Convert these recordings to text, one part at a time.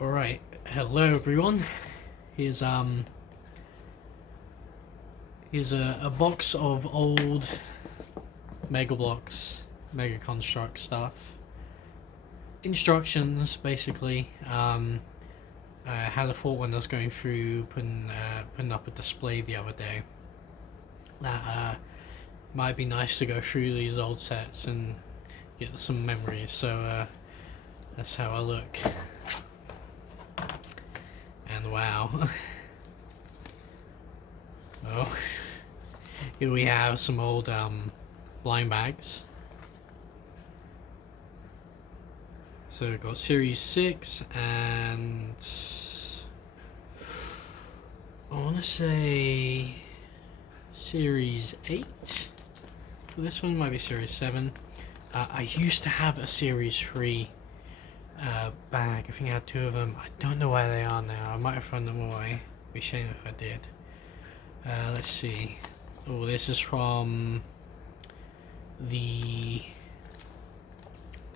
Alright, hello everyone. Here's a box of old Mega Bloks, Mega Construct stuff. Instructions basically. I had a thought when I was going through putting up a display the other day that might be nice to go through these old sets and get some memories. So that's how I look. And wow. Oh, here we have some old blind bags. So we've got Series 6 and I want to say Series 8. So this one might be Series 7. I used to have a Series 3 bag. I think I had two of them. I don't know where they are now. I might have thrown them away. It'd be a shame if I did. Let's see. Oh, this is from the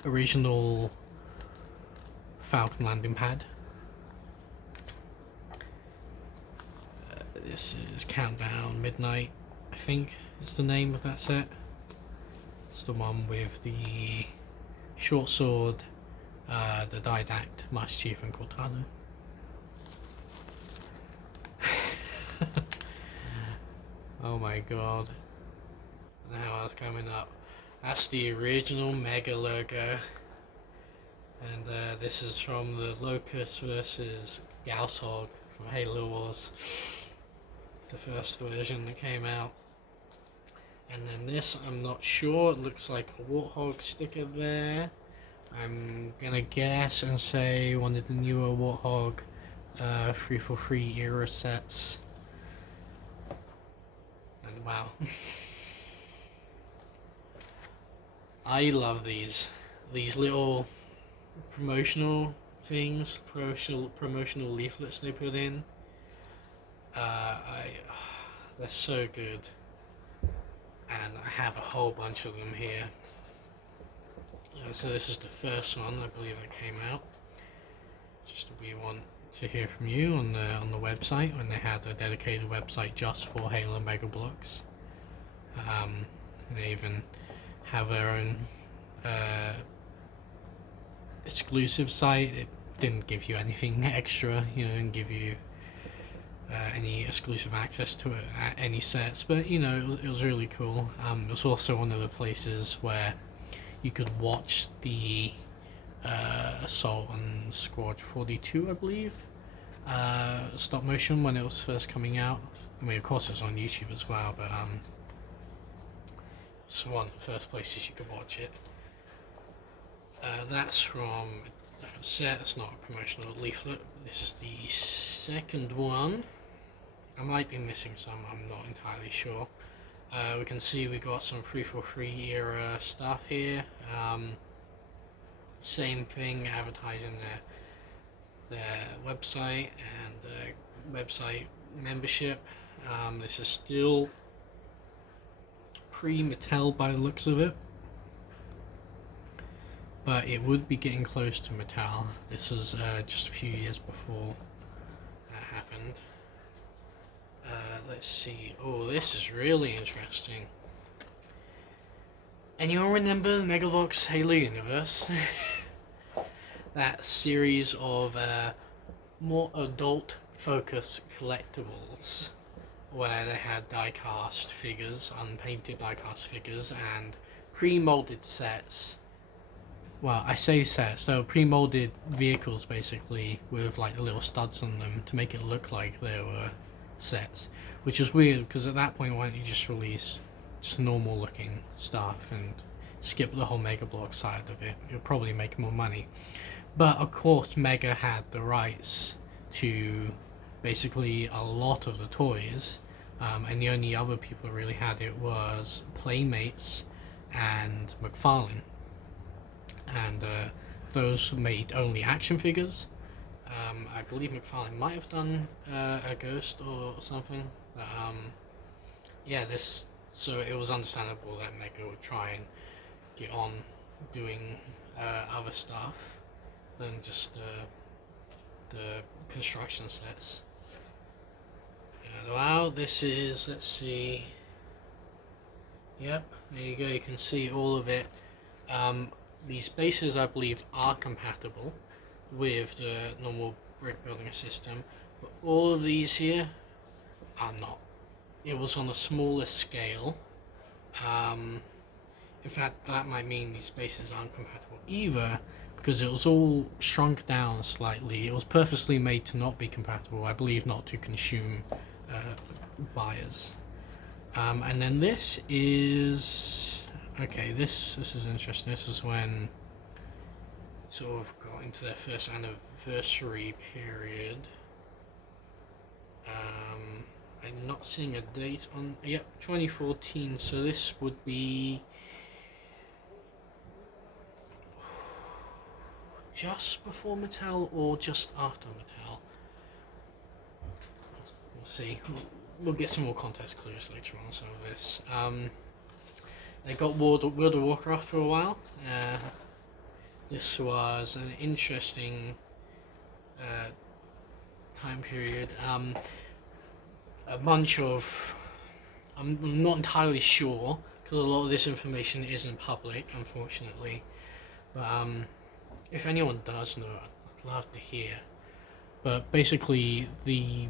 original Falcon landing pad. This is Countdown Midnight, I think is the name of that set. It's the one with the short sword, the Didact, Master Chief, and Cortado. Oh my god. Now it's coming up. That's the original Mega logo. And this is from the Locust versus Gaussog from Halo Wars. The first version that came out. And then this, I'm not sure, it looks like a Warthog sticker there. I'm gonna guess and say one of the newer Warthog 343 era sets. And wow. I love these little promotional things, promotional leaflets they put in. They're so good, and I have a whole bunch of them here. So this is the first one, I believe, that came out. Just we want to hear from you on the website when they had a dedicated website just for Halo Mega Bloks. They even have their own exclusive site. It didn't give you anything extra, and give you any exclusive access to it at any sets, but it was really cool. It was also one of the places where you could watch the Assault on Squad 42, I believe, stop motion when it was first coming out. I mean, of course it's on YouTube as well, but it's one of the first places you could watch it. That's from a different set. It's not a promotional leaflet. This is the second one. I might be missing some, I'm not entirely sure. We can see we got some 343 era stuff here. Same thing, advertising their website and website membership. This is still pre-Mattel by the looks of it, but it would be getting close to Mattel. This is just a few years before that happened. Let's see. Oh, this is really interesting. And you'll remember the Mega Bloks Halo Universe? That series of more adult-focused collectibles where they had die-cast figures, unpainted die-cast figures, and pre-molded sets. Well, I say sets, so pre-molded vehicles basically with like the little studs on them to make it look like they were sets, which is weird because at that point, why don't you just release just normal looking stuff and skip the whole Mega Bloks side of it? You'll probably make more money. But of course Mega had the rights to basically a lot of the toys, and the only other people who really had it was Playmates and McFarlane, and those made only action figures. I believe McFarlane might have done a Ghost or something. But, yeah, so it was understandable that Mega would try and get on doing other stuff than just the construction sets. Wow, this is, let's see. Yep, there you go, you can see all of it. These bases, I believe, are compatible with the normal brick building system, but all of these here are not. It was on a smaller scale. In fact, that might mean these bases aren't compatible either, because it was all shrunk down slightly. It was purposely made to not be compatible, I believe, not to consume buyers. And then this is okay. This is interesting. This is when sort of got into their first anniversary period. I'm not seeing a date on. Yep, 2014. So this would be just before Mattel or just after Mattel. We'll see. We'll get some more context clues later on some of this. They got World of Warcraft for a while. This was an interesting time period. A bunch of... I'm not entirely sure, because a lot of this information isn't public, unfortunately. But if anyone does know, I'd love to hear. But basically, the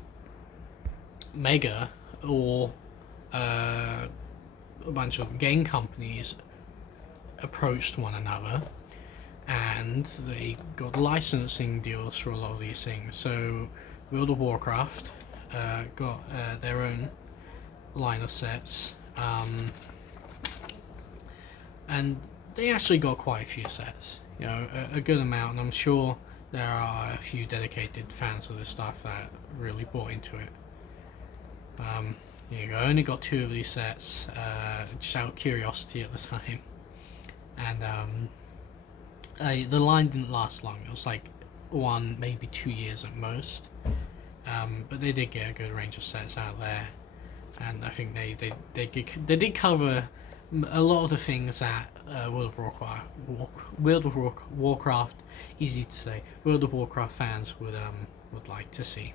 Mega or a bunch of game companies approached one another, and they got licensing deals for a lot of these things. So World of Warcraft got their own line of sets, and they actually got quite a few sets, you know, a good amount, and I'm sure there are a few dedicated fans of this stuff that really bought into it. Here you go. I only got 2 of these sets, just out of curiosity at the time, and the line didn't last long. It was like 1, maybe 2 years at most, but they did get a good range of sets out there, and I think they did cover a lot of the things that World of Warcraft, easy to say, World of Warcraft fans would like to see.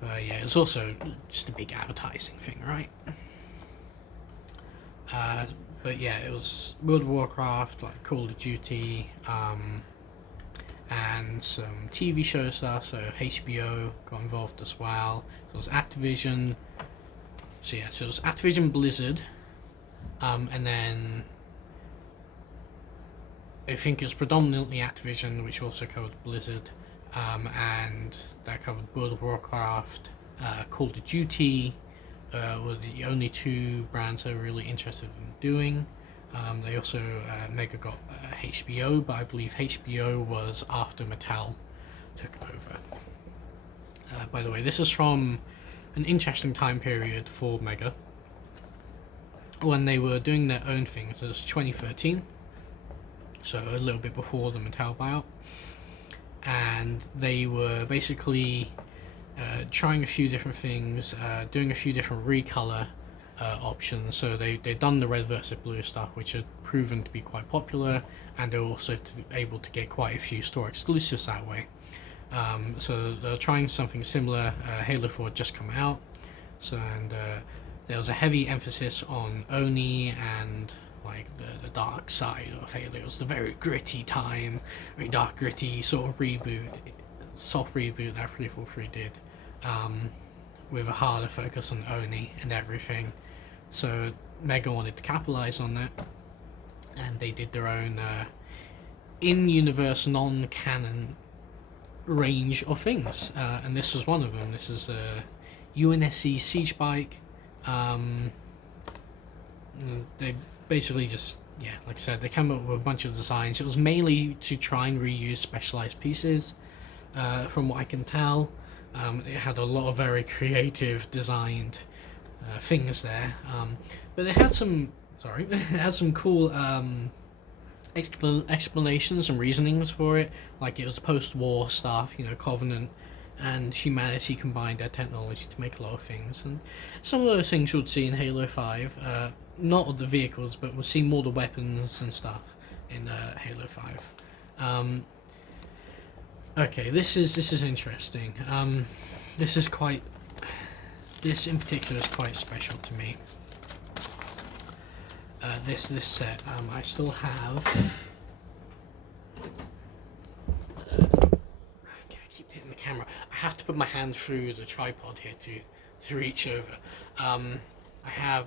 But yeah, it's also just a big advertising thing, right? But yeah, it was World of Warcraft, like Call of Duty, and some TV show stuff. So HBO got involved as well. So it was Activision. So yeah, so it was Activision Blizzard, and then I think it was predominantly Activision, which also covered Blizzard. And that covered World of Warcraft, Call of Duty were the only 2 brands they were really interested in doing. They also, Mega got HBO, but I believe HBO was after Mattel took over. By the way, this is from an interesting time period for Mega, when they were doing their own thing. So it's 2013, so a little bit before the Mattel buyout. And they were basically trying a few different things, doing a few different recolor options. So they'd done the red versus blue stuff, which had proven to be quite popular, and they were also able to get quite a few store exclusives that way. So they're trying something similar. Halo 4 had just come out, so and there was a heavy emphasis on Oni and like the dark side of Halo. It was the very gritty time, very dark, gritty sort of reboot, soft reboot that 343 did, with a harder focus on Oni and everything. So Mega wanted to capitalize on that, and they did their own in-universe, non-canon range of things, and this was one of them. This is a UNSC siege bike. They basically just, yeah, like I said, they came up with a bunch of designs. It was mainly to try and reuse specialized pieces, from what I can tell. It had a lot of very creative designed things there, but they had some, they had some cool explanations and reasonings for it. Like, it was post-war stuff, you know, Covenant and humanity combined their technology to make a lot of things, and some of those things you'd see in Halo 5, not the vehicles, but we'll see more the weapons and stuff in Halo 5. Okay, this is interesting. This is quite. This in particular is quite special to me. This set, I still have. Okay, I keep hitting the camera. I have to put my hand through the tripod here to reach over. I have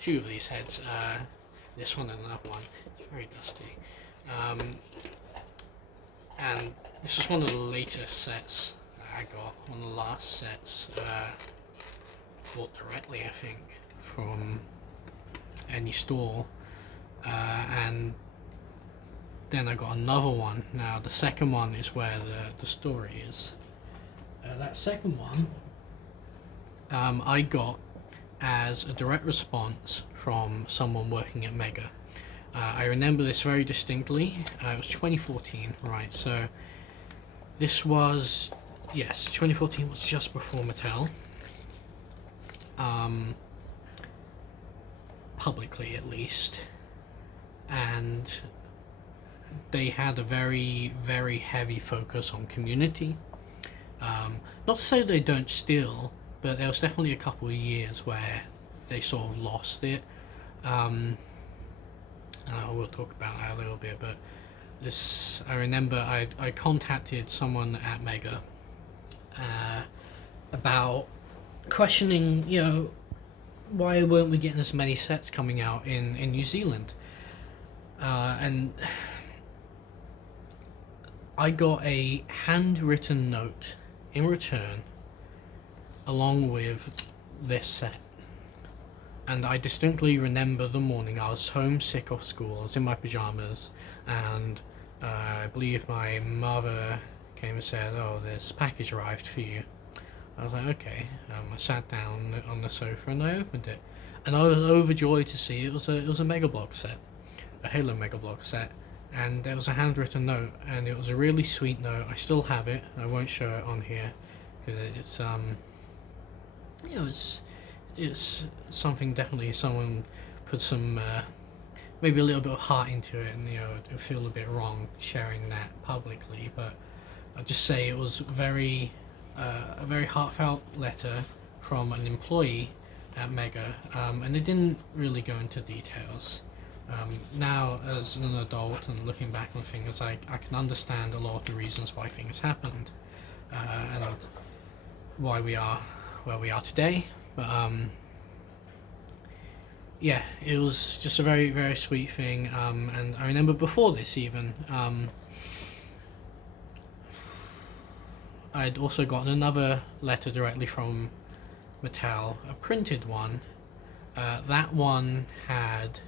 two of these heads. This one and another one. It's very dusty. And this is one of the latest sets that I got. One of the last sets bought directly, I think, from any store. And then I got another one. Now the second one is where the story is. That second one I got as a direct response from someone working at Mega. I remember this very distinctly. It was 2014, right? So this was, yes, 2014 was just before Mattel. Publicly at least. And they had a very, very heavy focus on community. Not to say they don't still, but there was definitely a couple of years where they sort of lost it. And I will talk about that a little bit, but this, I remember I contacted someone at Mega about questioning, you know, why weren't we getting as many sets coming out in New Zealand? And I got a handwritten note in return along with this set. And I distinctly remember the morning. I was home sick off school. I was in my pajamas, and I believe my mother came and said, "Oh, this package arrived for you." I was like, "Okay." I sat down on the sofa and I opened it, and I was overjoyed to see it was a Mega Bloks set, a Halo Mega Bloks set, and there was a handwritten note, and it was a really sweet note. I still have it. I won't show it on here because it's you know, it's something, definitely someone put some maybe a little bit of heart into it, and you know, it feel a bit wrong sharing that publicly, but I'll just say it was a very heartfelt letter from an employee at Mega, and it didn't really go into details. Now, as an adult and looking back on things, I can understand a lot of the reasons why things happened, and why we are where we are today. But yeah, it was just a very, very sweet thing. And I remember before this even, I'd also gotten another letter directly from Mattel, a printed one. That one had,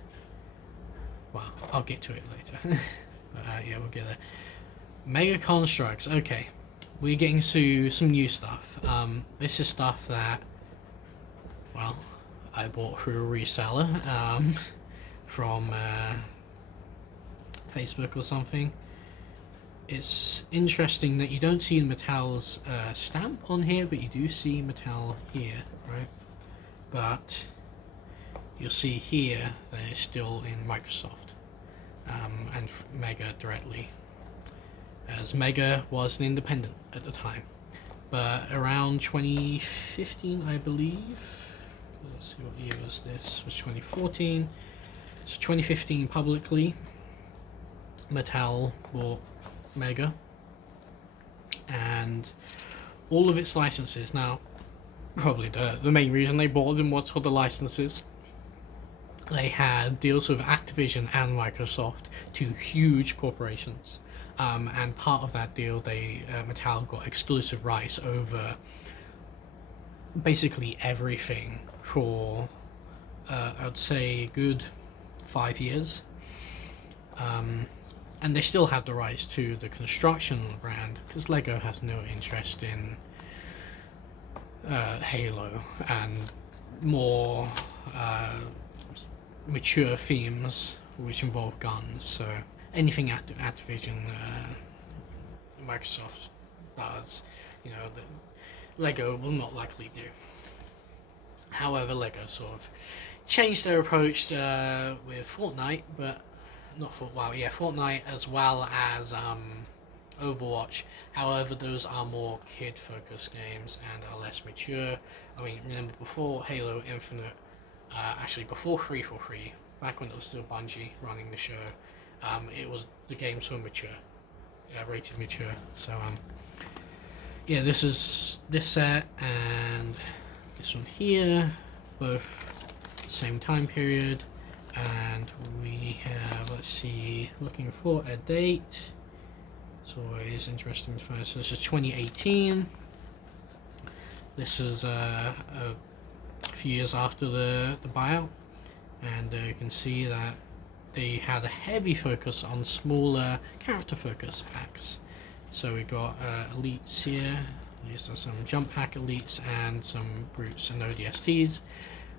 well, I'll get to it later. But, yeah, we'll get there. Mega Constructs. Okay, we're getting to some new stuff. This is stuff that, well, I bought through a reseller from Facebook or something. It's interesting that you don't see Mattel's stamp on here, but you do see Mattel here, right? But you'll see here that it's still in Microsoft and Mega directly, as Mega was an independent at the time. But around 2015, I believe, let's see what year was this, was 2014. So 2015 publicly, Mattel bought Mega and all of its licenses. Now, probably the main reason they bought them was for the licenses. They had deals with Activision and Microsoft, two huge corporations, and part of that deal, Mattel got exclusive rights over basically everything for I'd say a good 5 years. And they still have the rights to the construction of the brand, because Lego has no interest in Halo and more mature themes which involve guns. So anything Activision, Microsoft does, you know, Lego will not likely do. However, Lego sort of changed their approach with Fortnite, but not for, well, yeah, Fortnite, as well as Overwatch. However, those are more kid-focused games and are less mature. I mean, remember before Halo Infinite, actually before 343, back when it was still Bungie running the show, it was the games were mature, rated mature. So yeah, this is this set and this one here, both same time period, and we have, let's see, looking for a date. It's always interesting to find. So this is 2018. This is a few years after the buyout, and you can see that they had a heavy focus on smaller character focus packs. So we got elites here. These are some jump pack elites and some brutes and ODSTs.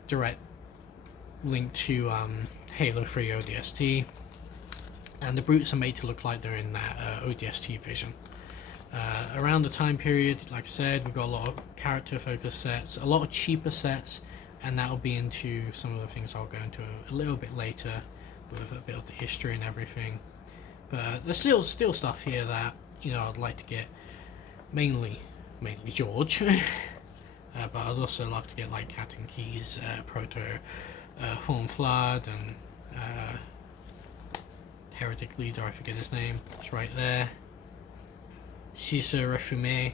Direct link to Halo 3 ODST. And the brutes are made to look like they're in that ODST vision. Around the time period, like I said, we've got a lot of character focused sets, a lot of cheaper sets, and that'll be into some of the things I'll go into a little bit later with a bit of the history and everything. But there's still stuff here that, you know, I'd like to get, mainly George, but I'd also love to get like Captain Key's Proto Fallen Flood and Heretic Leader, I forget his name, it's right there. Caesar Refume.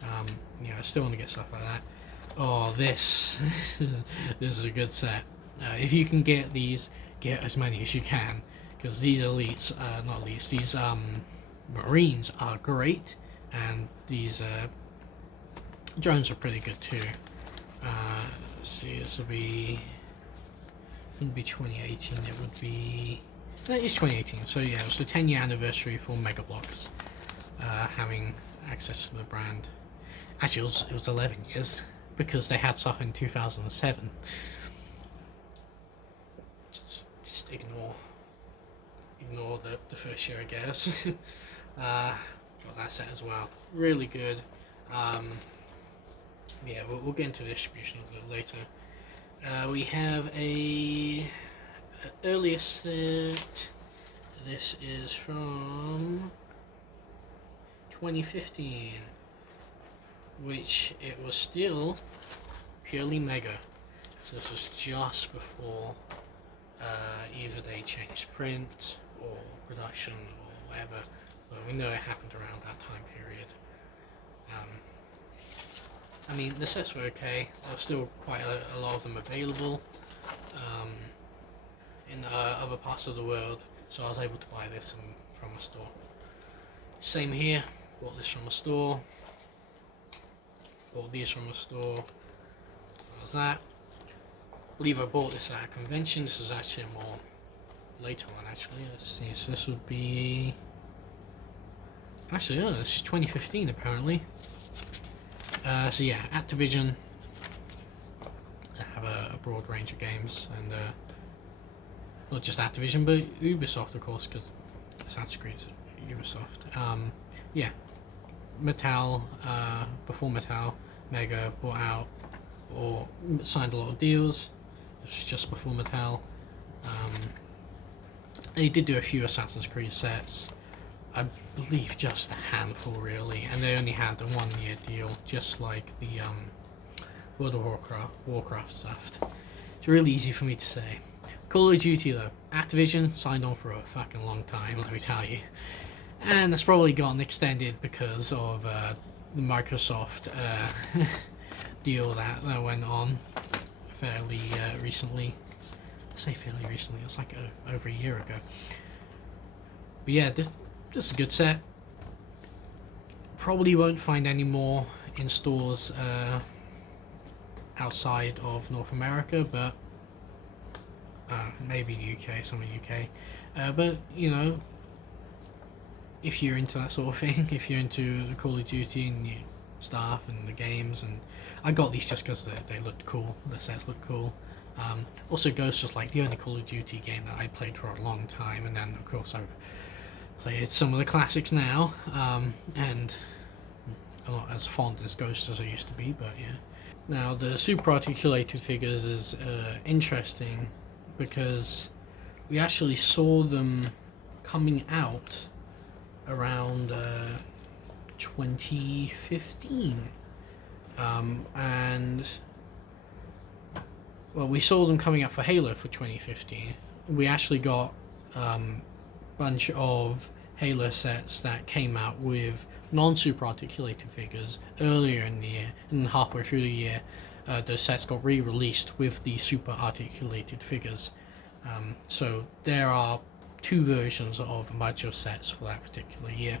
Yeah, I still want to get stuff like that. Oh, this this is a good set. If you can get these, get as many as you can, because these elites, not elites, these Marines are great, and these drones are pretty good too. Let's see, this will be, wouldn't be 2018, it would be, no, it's 2018, so yeah, it was the 10-year anniversary for Bloks having access to the brand. Actually, it was 11 years, because they had stuff in 2007. Just ignore the first year, I guess. Got that set as well, really good. Yeah, we'll get into the distribution a little later. We have a earlier set. This is from 2015, which it was still purely Mega. So this was just before either they changed print or production or whatever, but we know it happened around that time period. I mean, the sets were okay. There were still quite a lot of them available in other parts of the world, so I was able to buy this from a store. Same here, bought this from a store, bought these from a store. That was that. I believe I bought this at a convention. This is actually a more later one, actually. Let's see, so this would be, actually, oh, this is 2015 apparently. So yeah, Activision have a broad range of games, and not just Activision, but Ubisoft, of course, because Assassin's Creed is Ubisoft. Yeah, Mattel, before Mattel, Mega bought out or signed a lot of deals. It was just before Mattel. They did do a few Assassin's Creed sets. I believe just a handful, really, and they only had a 1-year deal, just like the World of Warcraft stuff. It's really easy for me to say. Call of Duty, though, Activision signed on for a fucking long time, let me tell you, and that's probably gotten extended because of the Microsoft deal that went on fairly recently. I say fairly recently, it was like over a year ago. But yeah, this is a good set. Probably won't find any more in stores outside of North America, but maybe the UK, some of the UK. But you know, if you're into that sort of thing, if you're into the Call of Duty and the stuff and the games, and I got these just because they looked cool. The sets look cool. Also, Ghost was like the only Call of Duty game that I played for a long time, and then of course I've played some of the classics now, and I'm not as fond as Ghost as I used to be, but yeah. Now the super articulated figures is interesting because we actually saw them coming out around 2015. And well, we saw them coming up for Halo for 2015. We actually got bunch of Halo sets that came out with non-super articulated figures earlier in the year, and halfway through the year those sets got re-released with the super articulated figures. So there are two versions of Macho sets for that particular year.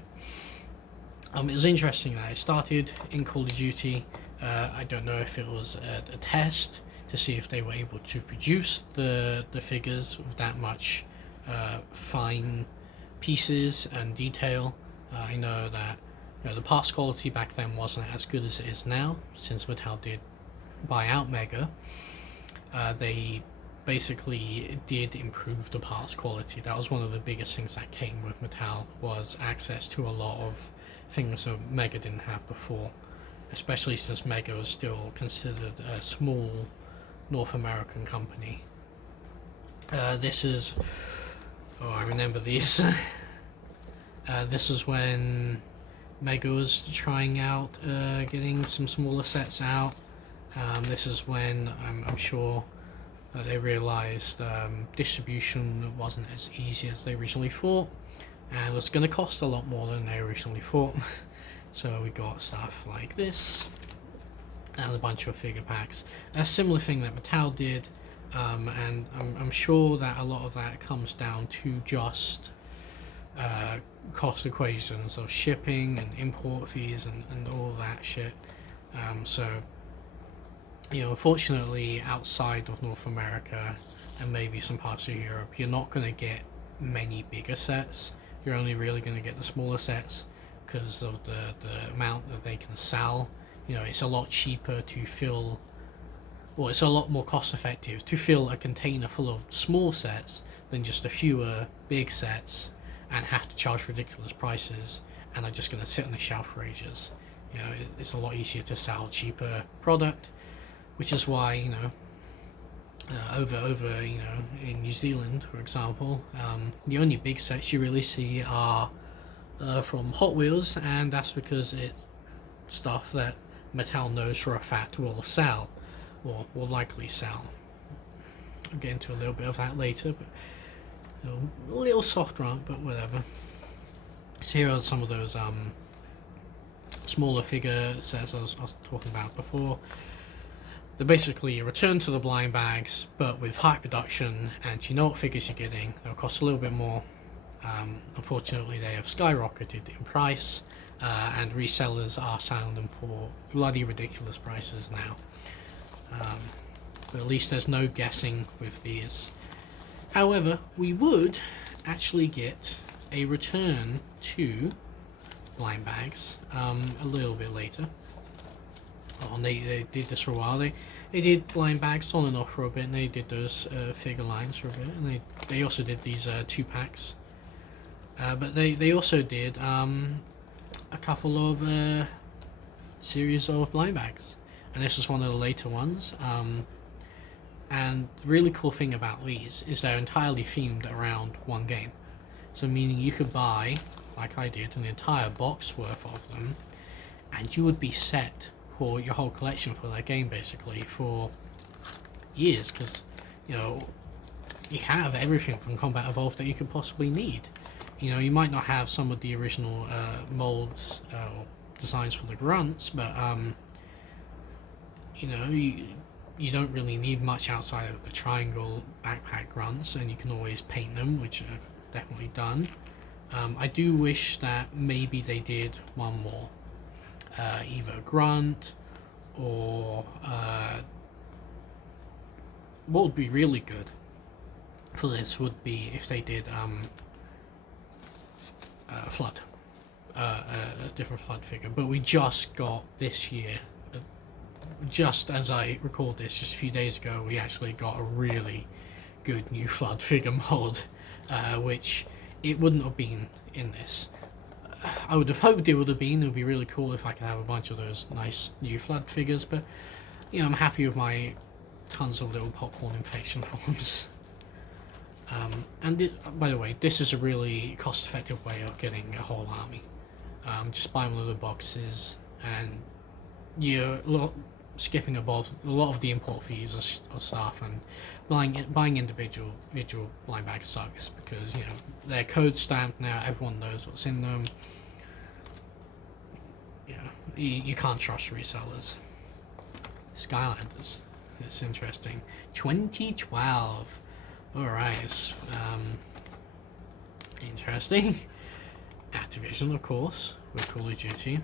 It was interesting that it started in Call of Duty. I don't know if it was a test to see if they were able to produce the figures with that much fine pieces and detail. I know that the parts quality back then wasn't as good as it is now, since Mattel did buy out Mega. They basically did improve the parts quality. That was one of the biggest things that came with Mattel, was access to a lot of things that Mega didn't have before, especially since Mega was still considered a small North American company. This is, I remember these. This is when Mega was trying out getting some smaller sets out. This is when I'm sure they realized distribution wasn't as easy as they originally thought, and it was going to cost a lot more than they originally thought. So we got stuff like this and a bunch of figure packs. A similar thing that Mattel did, and I'm sure that a lot of that comes down to just cost equations of shipping and import fees and all that shit. So, unfortunately, outside of North America and maybe some parts of Europe, you're not going to get many bigger sets. You're only really going to get the smaller sets because of the amount that they can sell. It's a lot cheaper to fill, well, it's a lot more cost effective to fill a container full of small sets than just a fewer big sets and have to charge ridiculous prices and are just going to sit on the shelf for ages. It's a lot easier to sell cheaper product, which is why over in New Zealand, for example, the only big sets you really see are from Hot Wheels, and that's because it's stuff that Mattel knows for a fact will sell, or will likely sell. I'll get into a little bit of that later, but a little soft rant, but whatever. So here are some of those smaller figure sets I was talking about before. They're basically a return to the blind bags, but with high production, and you know what figures you're getting. They'll cost a little bit more. Unfortunately, they have skyrocketed in price, and resellers are selling them for bloody ridiculous prices now. But at least there's no guessing with these. However, we would actually get a return to blind bags a little bit later. They did this for a while. They did blind bags on and off for a bit, and they did those figure lines for a bit, and they also did these 2-packs. But they also did a couple of series of blind bags, and this is one of the later ones. And the really cool thing about these is they're entirely themed around one game. So meaning you could buy, like I did, an entire box worth of them, and you would be set for your whole collection for that game basically for years, because you have everything from Combat Evolved that you could possibly need. You might not have some of the original molds or designs for the grunts, but you don't really need much outside of the triangle backpack grunts, and you can always paint them, which I've definitely done. I do wish that maybe they did one more, either a grunt or what would be really good for this would be if they did Flood, a different Flood figure. But we just got this year, just as I record this, just a few days ago, we actually got a really good new Flood figure mold, which it wouldn't have been in this. I would have hoped it would have been. It would be really cool if I could have a bunch of those nice new Flood figures, but I'm happy with my tons of little popcorn infection forms. By the way, this is a really cost-effective way of getting a whole army. Just buy one of the boxes, and you're skipping a lot of the import fees or stuff, and buying individual linebacker sucks because they're code stamped now. Everyone knows what's in them. Yeah, you can't trust resellers. Skylanders. It's interesting. 2012. Alright. Interesting. Activision, of course, with Call of Duty.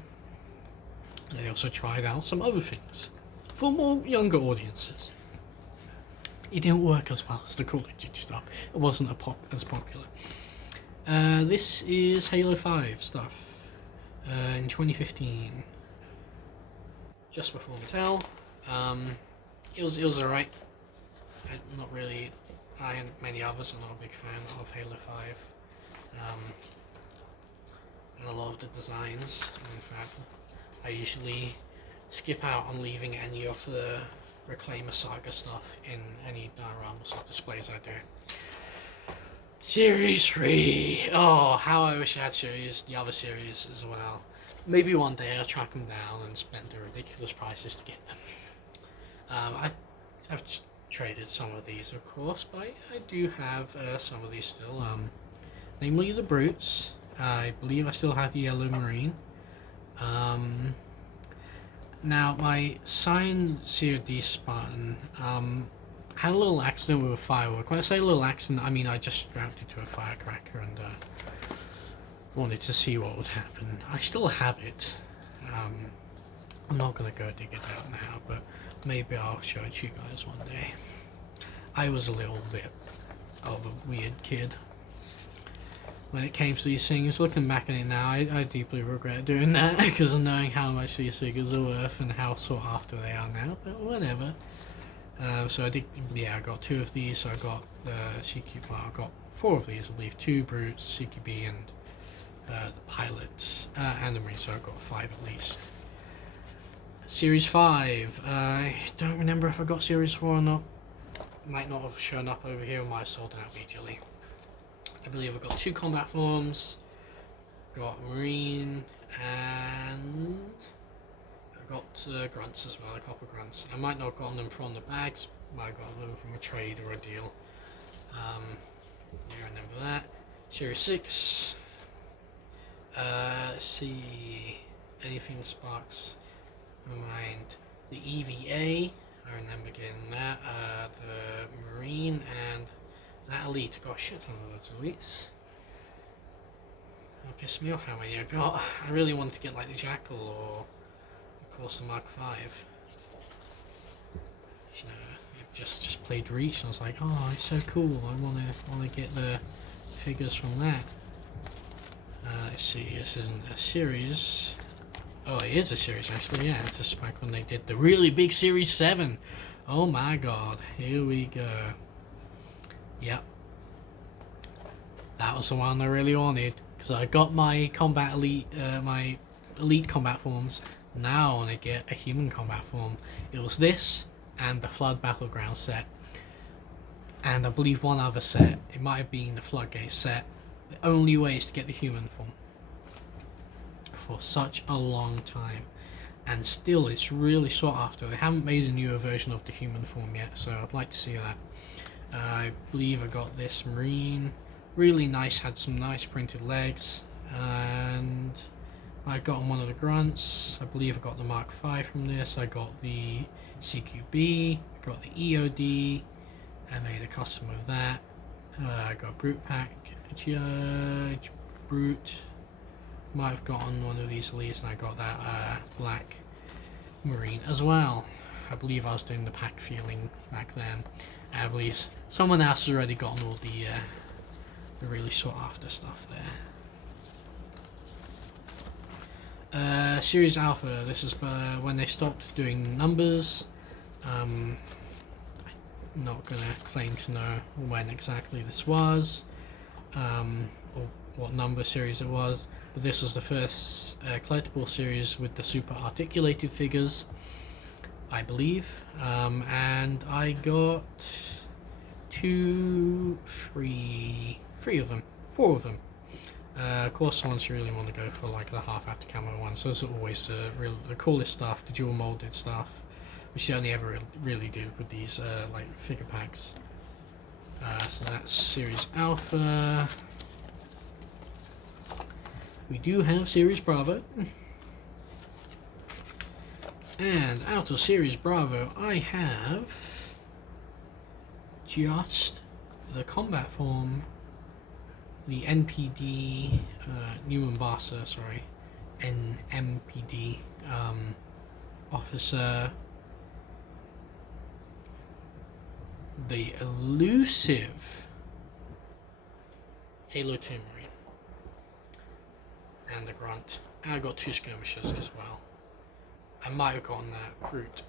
They also tried out some other things for more younger audiences. It didn't work as well as the Call of Duty stuff. It wasn't as popular. This is Halo 5 stuff in 2015. Just before Mattel. It was alright. Not really. I and many others are not a big fan of Halo 5. And a lot of the designs. In fact, I usually skip out on leaving any of the Reclaimer Saga stuff in any dioramas or displays I do. Series 3! Oh, how I wish I had the other series as well. Maybe one day I'll track them down and spend the ridiculous prices to get them. I've traded some of these, of course, but I do have some of these still. Namely the Brutes. I believe I still have the Yellow Marine. Now my Cyan COD Spartan had a little accident with a firework. When I say a little accident, I mean I just strapped it to a firecracker and wanted to see what would happen. I still have it. I'm not gonna go dig it out now, but maybe I'll show it to you guys one day. I was a little bit of a weird kid when it came to these things. Looking back at it now, I deeply regret doing that because of knowing how much these figures are worth and how sought after they are now, but whatever. So I got 2 of these. So I got the CQB, I got 4 of these, I believe, 2 Brutes, CQB, and the Pilot, and the Marine, so I got 5 at least. Series 5, I don't remember if I got Series 4 or not. Might not have shown up over here, or might have sold it out immediately. I believe I got 2 combat forms, got Marine, and I got grunts as well, copper grunts. I might not have gotten them from the bags, might have gotten them from a trade or a deal. You remember that. Series 6. Let's see, anything sparks my mind. The EVA, I remember getting that. The Marine and that Elite. I got a shit ton of those Elites. It pissed me off how many I got. I really wanted to get like the Jackal or of course the Mark V. Just played Reach and I was like, oh, it's so cool. I wanna get the figures from that. Let's see, this isn't a series. Oh, it is a series actually, yeah. It's just back when they did the really big Series 7. Oh my god, here we go. Yep. That was the one I really wanted. Because I got my combat elite, my elite combat forms. Now I want to get a human combat form. It was this and the Flood Battleground set. And I believe one other set. It might have been the Floodgate set. The only way is to get the human form. For such a long time, and still it's really sought after. They haven't made a newer version of the human form yet, so I'd like to see that. I believe I got this Marine, really nice, had some nice printed legs, and I got one of the grunts. I believe I got the Mark V from this. I got the CQB, I got the EOD, I made a custom of that. I got Brute Pack, Judge, Brute. Might have gotten one of these elites, and I got that black Marine as well. I believe I was doing the pack feeling back then. I believe someone else has already gotten all the really sought after stuff there. Series Alpha, this is when they stopped doing numbers. I'm not gonna claim to know when exactly this was, or what number series it was. But this was the first collectible series with the super articulated figures, I believe, and I got three of them, four of them. Of course, once you really want to go for like the half after camo ones, those are always the coolest stuff, the dual molded stuff, which you only ever really do with these like figure packs. So that's Series Alpha. We do have Series Bravo. And out of Series Bravo, I have just the combat form, the NPD, New Ambassador, sorry, NMPD officer, the elusive Halo 2 Marine, and the Grunt. And I got 2 skirmishers as well. I might have gotten that brute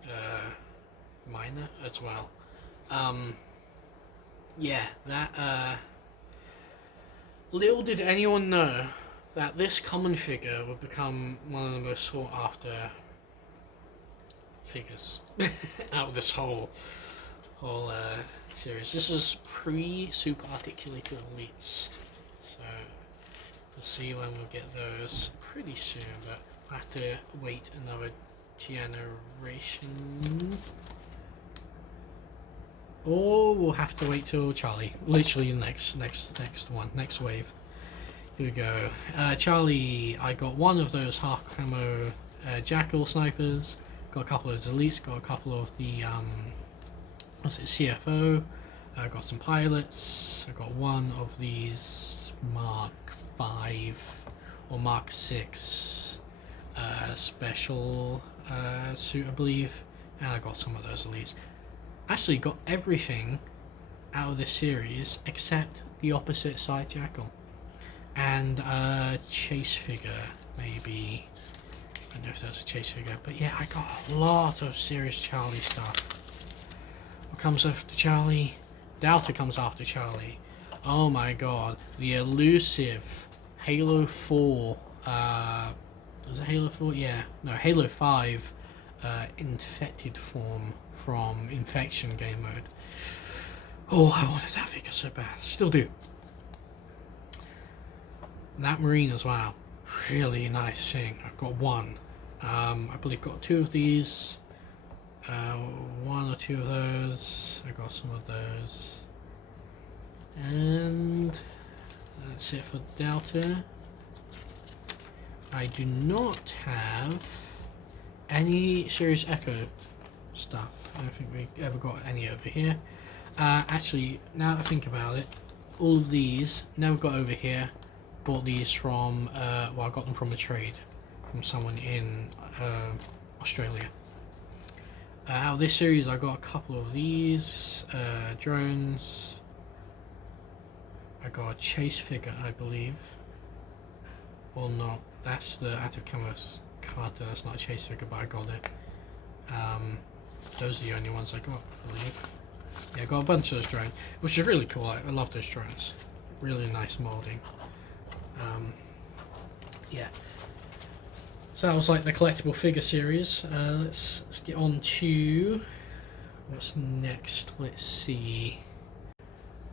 miner as well. Yeah, that little did anyone know that this common figure would become one of the most sought after figures out of this whole series. This is pre-super articulated elites, so we'll see when we'll get those pretty soon, but I have to wait another generation, or we'll have to wait till Charlie, literally the next wave. Here we go. Charlie, I got one of those half camo Jackal snipers, got a couple of those elites, got a couple of the what's it, CFO, got some pilots, I got one of these Mark 5 or Mark 6 special suit, I believe, and I got some of those elites. Actually got everything out of this series except the opposite side Jackal and chase figure, maybe. I don't know if there's a chase figure, but yeah, I got a lot of Series Charlie stuff. What comes after Charlie? Delta comes after Charlie. Oh my god, the elusive Halo 4, was it Halo 4? Yeah, no, Halo 5 infected form from Infection game mode. Oh, I wanted that figure so bad. Still do. That Marine as well. Really nice thing. I've got one. I believe got 2 of these. 1 or 2 of those. I got some of those. And that's it for Delta. I do not have any Series Echo stuff. I don't think we ever got any over here. Actually, now that I think about it, all of these never got over here. Bought these from, well, I got them from a trade from someone in Australia. Out of this series, I got a couple of these drones. I got a chase figure, I believe, or not. That's the active camo Carter. That's not a chase figure, but I got it. Those are the only ones I got, I believe. Yeah, I got a bunch of those drones, which is really cool. I love those drones. Really nice molding. Yeah. So that was like the collectible figure series. Let's get on to what's next. Let's see.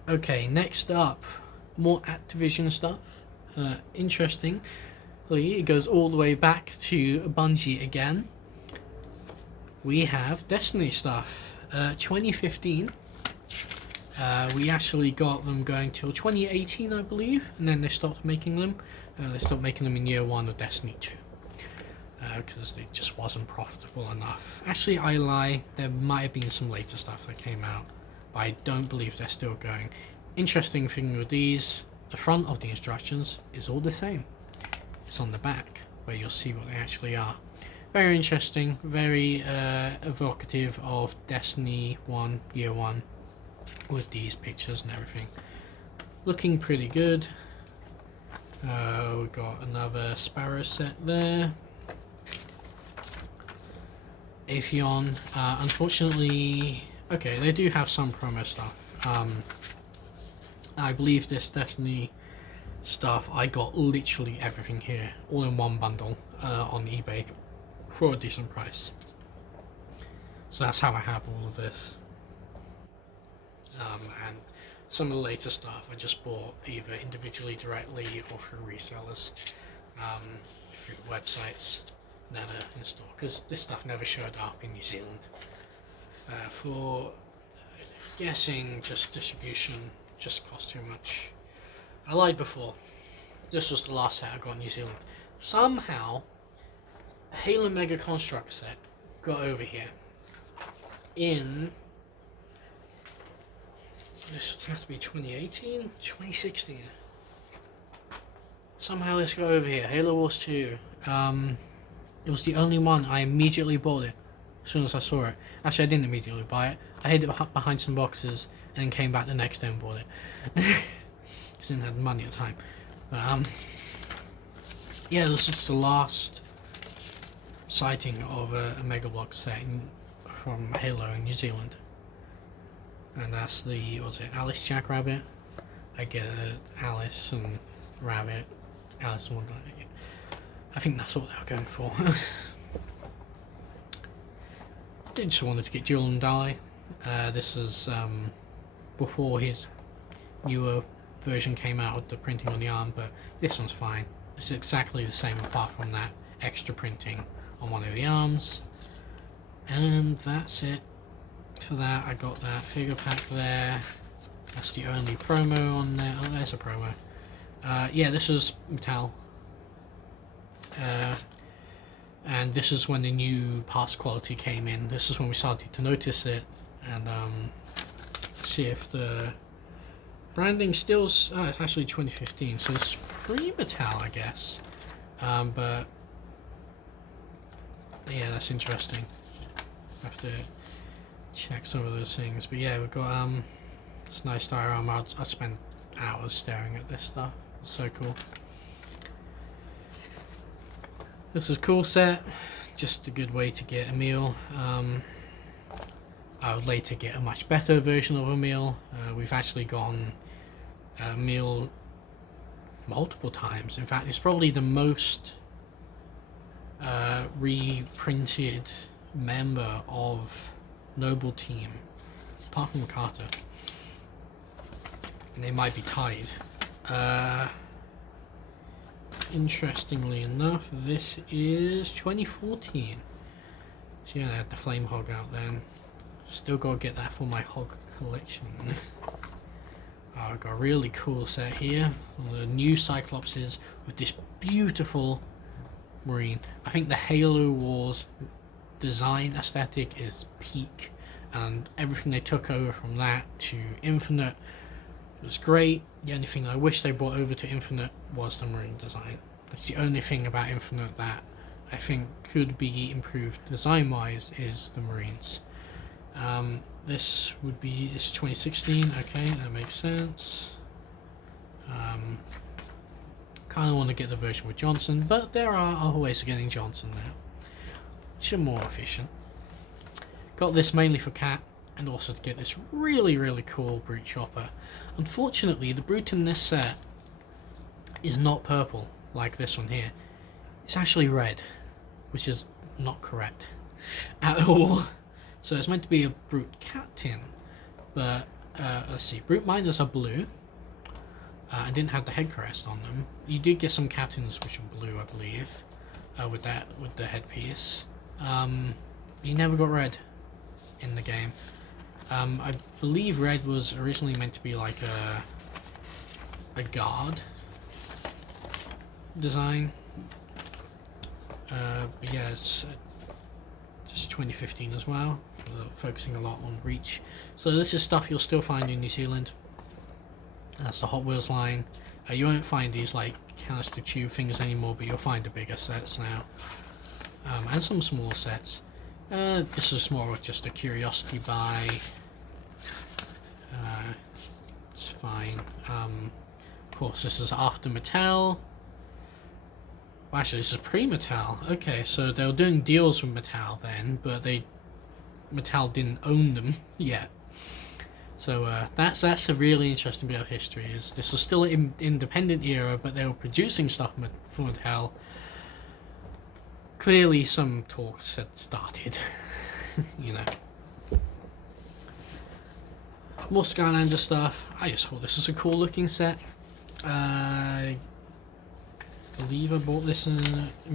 Okay, next up, more Activision stuff. Interestingly, it goes all the way back to Bungie again. We have Destiny stuff. 2015. We actually got them going till 2018, I believe, and then they stopped making them. They stopped making them in year 1 of Destiny 2. Because it just wasn't profitable enough. Actually, I lie, there might have been some later stuff that came out, but I don't believe they're still going. Interesting thing with these, the front of the instructions is all the same. It's on the back, where you'll see what they actually are. Very interesting, very evocative of Destiny 1, year 1, with these pictures and everything. Looking pretty good. We've got another Sparrow set there. Atheon, unfortunately, okay, they do have some promo stuff. I believe this Destiny stuff, I got literally everything here, all in one bundle on eBay for a decent price. So that's how I have all of this. And some of the later stuff I just bought either individually directly or through resellers, through websites, never in store, because this stuff never showed up in New Zealand. For guessing, just distribution just cost too much. I lied before. This was the last set I got in New Zealand. Somehow, a Halo Mega Construct set got over here in, this would have to be 2018? 2016. Somehow this got over here. Halo Wars 2. It was the only one. I immediately bought it as soon as I saw it. Actually, I didn't immediately buy it. I hid it behind some boxes and then came back the next day and bought it. Because I didn't have money at the time. But, yeah, this is the last sighting of a Mega Bloks set from Halo in New Zealand. And that's the, what was it, Alice Jackrabbit? I get it, Alice and Rabbit. Alice and Wonderland. I think that's what they were going for. They just wanted to get Duel and Die. This is before his newer version came out with the printing on the arm, but this one's fine. It's exactly the same apart from that extra printing on one of the arms. And that's it for that. I got that figure pack there. That's the only promo on there. Oh, there's a promo. Yeah, this is Mattel. And this is when the new parts quality came in. This is when we started to notice it and see if the branding still. Oh, it's actually 2015, so it's pre-Mattel, I guess. But yeah, that's interesting. I have to check some of those things. But yeah, we've got this nice diorama. I spent hours staring at this stuff. It's so cool. This is a cool set, just a good way to get a meal. I would later get a much better version of a meal. We've actually gotten a meal multiple times. In fact, it's probably the most reprinted member of Noble Team, apart from Carter. And they might be tied. Interestingly enough, this is 2014. So yeah, I had the Flame Hog out then. Still gotta get that for my hog collection. I've got a really cool set here. The new Cyclopses with this beautiful Marine. I think the Halo Wars design aesthetic is peak, and everything they took over from that to Infinite was great. The only thing I wish they brought over to Infinite was the Marine design. That's the only thing about Infinite that I think could be improved design wise is the Marines. This would be, it's 2016, okay, that makes sense. Kind of want to get the version with Johnson, but there are other ways of getting Johnson now, which are more efficient. Got this mainly for Cat, and also to get this really, really cool Brute Chopper. Unfortunately, the Brute in this set is not purple, like this one here. It's actually red, which is not correct at all. So it's meant to be a Brute Captain, but let's see, Brute Miners are blue. I didn't have the head crest on them. You did get some captains which are blue, I believe, with the headpiece. You never got red in the game. I believe red was originally meant to be like a guard design. But yeah, it's just 2015 as well, focusing a lot on reach. So this is stuff you'll still find in New Zealand. That's the Hot Wheels line. You won't find these like canister tube things anymore, but you'll find the bigger sets now, and some smaller sets. This is more of just a curiosity buy. It's fine. Of course, this is after Mattel. Well, actually, this is pre-Mattel. Okay, so they were doing deals with Mattel then, but Mattel didn't own them yet. So that's a really interesting bit of history. Is this was still an independent era, but they were producing stuff for Mattel. Clearly, some talks had started. You know. More Skylander stuff. I just thought this was a cool looking set. I believe I bought this in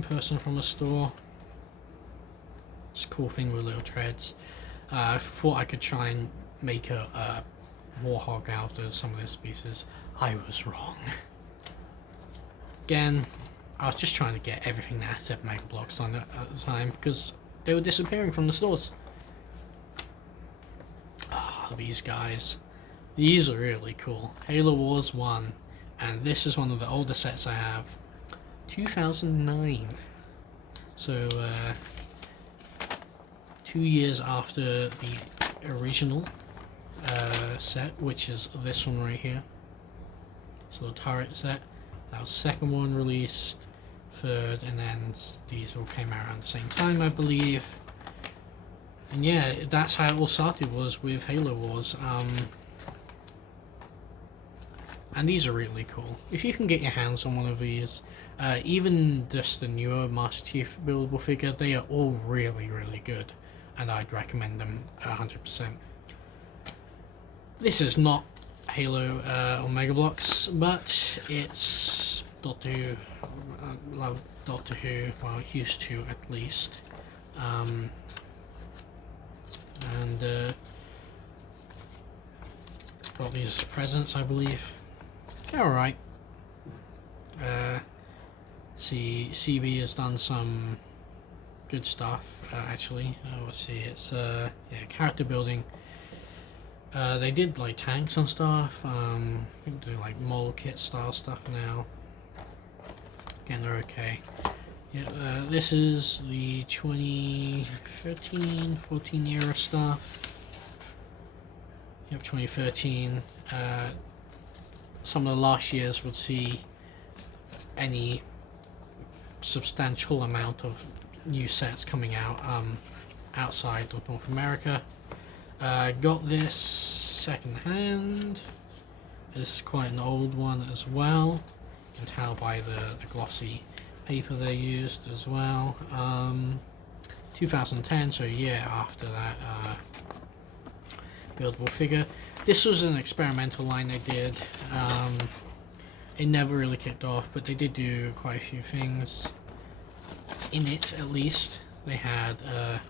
person from a store. It's a cool thing with little treads. I thought I could try and make a Warhog out of some of these pieces. I was wrong. Again, I was just trying to get everything that said Mega Bloks done at the time because they were disappearing from the stores. Ah, these guys. These are really cool. Halo Wars 1, and this is one of the older sets I have. 2009. So, 2 years after the original set, which is this one right here. This little turret set. That was second one released, third, and then these all came out around the same time, I believe. And yeah, that's how it all started, was with Halo Wars. And these are really cool. If you can get your hands on one of these, even just the newer Master Chief buildable figure, they are all really, really good. And I'd recommend them 100%. This is not Halo or Mega Bloks, but it's Doctor Who. I love Doctor Who, well, used to at least. Got these as presents, I believe. Alright. CB has done some good stuff, actually. Let's see, it's yeah, character building. They did like tanks and stuff. I think they do like model kit style stuff now. Again, they're okay. Yeah, this is the 2013-14 era stuff. Yep, 2013. Some of the last years would see any substantial amount of new sets coming out outside of North America. Got this second hand. This is quite an old one as well. You can tell by the glossy paper they used as well. 2010, so a year after that buildable figure. This was an experimental line they did. It never really kicked off, but they did do quite a few things in it, at least. They had,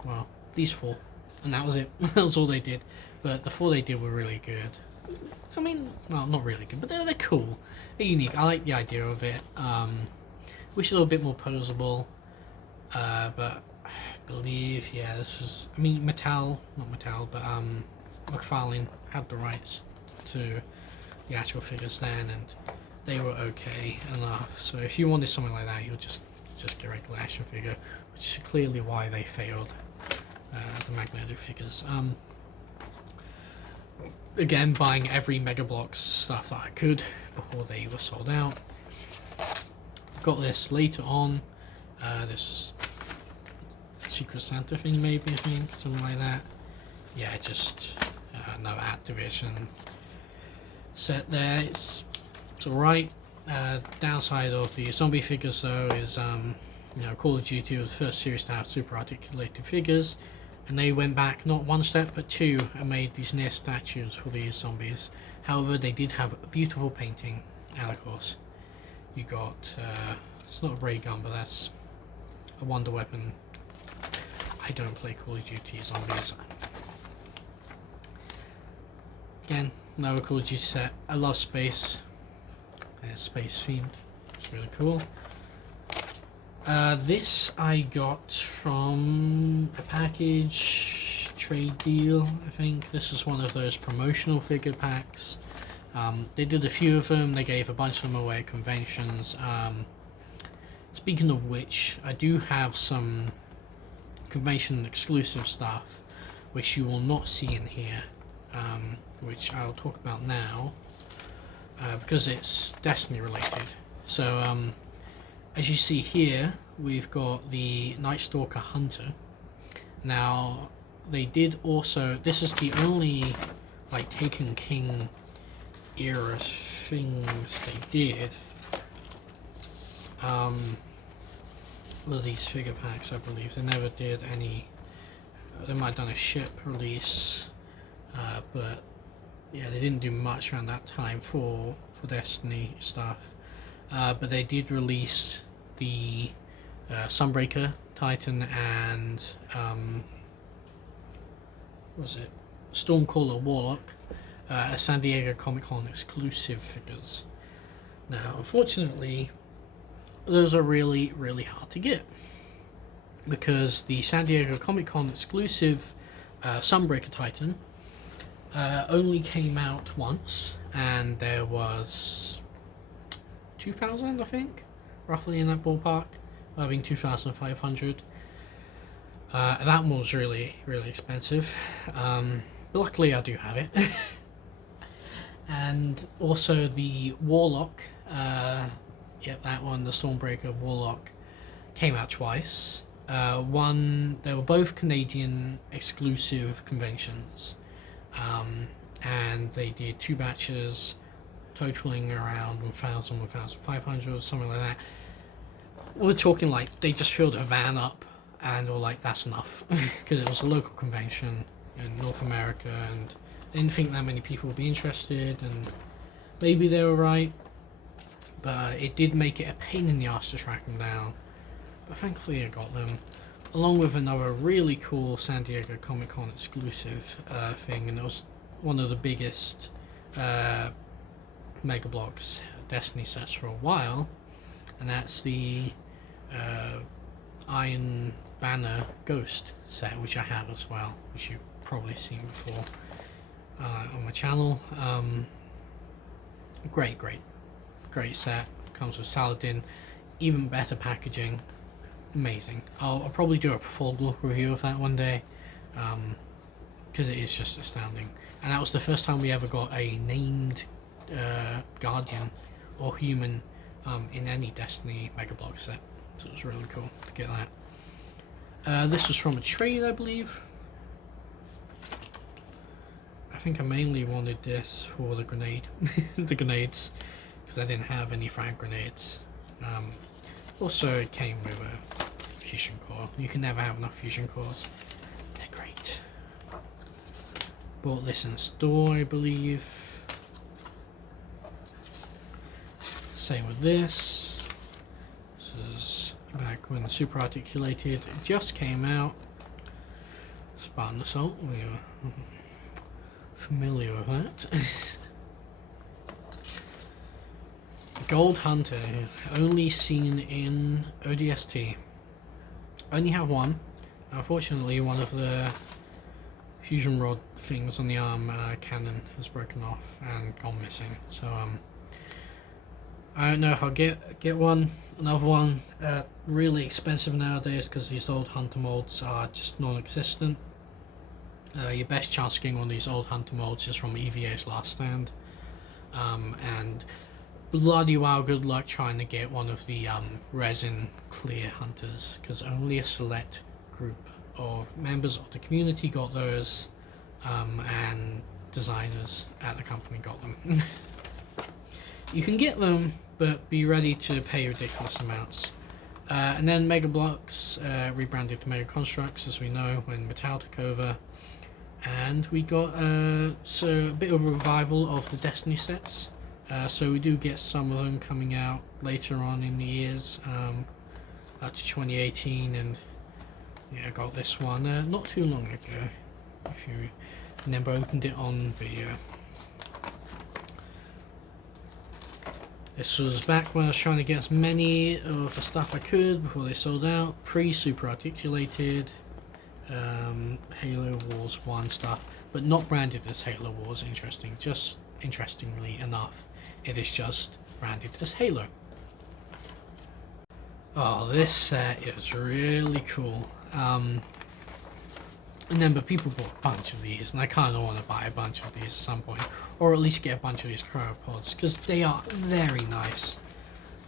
well, these four, and that was it. That was all they did. But the four they did were really good. I mean, well, not really good, but they're cool. They're unique. I like the idea of it. Wish a little bit more posable. But I believe, yeah, this is, I mean, not Mattel, but McFarlane had the rights to the actual figures then, and they were okay enough. So if you wanted something like that, you'll just get a regular action figure, which is clearly why they failed the magnetic figures. Again, buying every Mega Bloks stuff that I could before they were sold out. Got this later on. This Secret Santa thing, maybe, I think, something like that. Yeah, just another Activision set there. It's alright. Downside of the zombie figures, though, is you know, Call of Duty was the first series to have super articulated figures, and they went back not one step but two and made these near statues for these zombies. However, they did have a beautiful painting, and of course you got it's not a ray gun, but that's a wonder weapon. I don't play Call of Duty Zombies. Again, another Call of Duty set. I love space. It's space themed. It's really cool. This I got from a package trade deal, I think. This is one of those promotional figure packs. They did a few of them. They gave a bunch of them away at conventions. Speaking of which, I do have some convention exclusive stuff which you will not see in here, which I'll talk about now, because it's Destiny related. So as you see here, we've got the Night Stalker Hunter. Now they did also, this is the only like Taken King era things they did with these figure packs. I believe they never did any, they might have done a ship release, but yeah, they didn't do much around that time for Destiny stuff, but they did release the Sunbreaker Titan and what was it, Stormcaller Warlock, as San Diego Comic Con exclusive figures. Now, unfortunately, those are really, really hard to get because the San Diego Comic Con exclusive Sunbreaker Titan only came out once, and there was 2,000, I think, roughly in that ballpark, being 2,500. That one was really, really expensive. But luckily, I do have it. And also the Warlock, that one, the Stormbreaker Warlock, came out twice. They were both Canadian exclusive conventions, and they did 2 batches, totaling around 1,000, 1,500, or something like that. We're talking like they just filled a van up and were like, that's enough, because it was a local convention in North America, and they didn't think that many people would be interested, and maybe they were right, but it did make it a pain in the ass to track them down. But thankfully I got them, along with another really cool San Diego Comic Con exclusive thing, and it was one of the biggest Mega Bloks Destiny sets for a while, and that's the Iron Banner Ghost set, which I have as well, which you've probably seen before on my channel. Great set. Comes with Saladin, even better packaging. Amazing. I'll probably do a full review of that one day, because it is just astounding. And that was the first time we ever got a named Guardian or human in any Destiny Mega Bloks set, so it was really cool to get that. This was from a trade, I believe. I think I mainly wanted this for the grenade, the grenades, because I didn't have any frag grenades. Also, it came with a fusion core. You can never have enough fusion cores. They're great. Bought this in store, I believe. Same with this. This is back when the Super Articulated just came out. Spartan Assault, we are familiar with that. Gold Hunter, only seen in ODST. Only have one. Unfortunately, one of the fusion rod things on the arm cannon has broken off and gone missing. So I don't know if I'll get another one. Really expensive nowadays because these old Hunter molds are just non-existent. Your best chance of getting one of these old Hunter molds is from EVA's Last Stand, and bloody wow, good luck trying to get one of the resin clear Hunters, because only a select group of members of the community got those, and designers at the company got them. You can get them, but be ready to pay ridiculous amounts. And then Mega Bloks rebranded to Mega Constructs, as we know, when Mattel took over, and we got a bit of a revival of the Destiny sets. So we do get some of them coming out later on in the years, up to 2018, and yeah, I got this one not too long ago, if you remember, opened it on video. This was back when I was trying to get as many of the stuff I could before they sold out, pre-Super Articulated, Halo Wars 1 stuff, but not branded as Halo Wars, interestingly enough. It is just branded as Halo. Oh, this set is really cool. Remember, people bought a bunch of these, and I kind of want to buy a bunch of these at some point, or at least get a bunch of these cryopods, because they are very nice.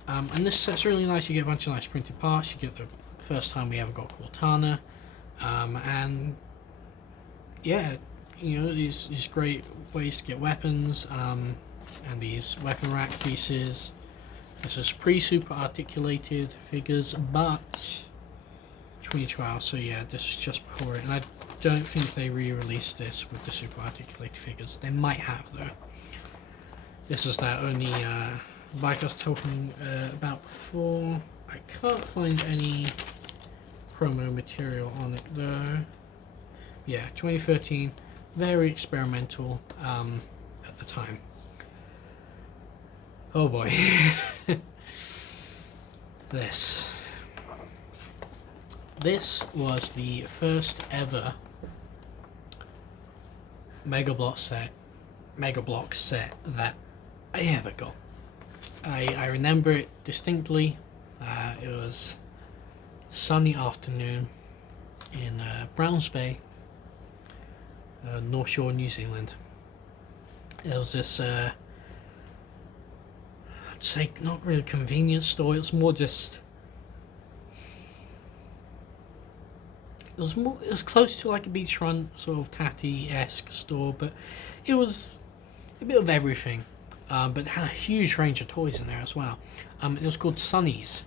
And this set's really nice. You get a bunch of nice printed parts. You get the first time we ever got Cortana, and yeah, you know, these great ways to get weapons. And these weapon rack pieces. This is pre-Super Articulated figures, but 2012, so yeah, this is just before it, and I don't think they re-released this with the super articulated figures. They might have though. This is that only bike I was talking about before. I can't find any promo material on it though. Yeah, 2013, very experimental at the time. Oh boy. This was the first ever Mega Bloks set that I ever got. I remember it distinctly. It was sunny afternoon in Browns Bay, North Shore, New Zealand. It was this, I'd say, not really a convenience store. It was more just. It was close to like a beachfront sort of tatty-esque store, but it was a bit of everything. But it had a huge range of toys in there as well. It was called Sunny's,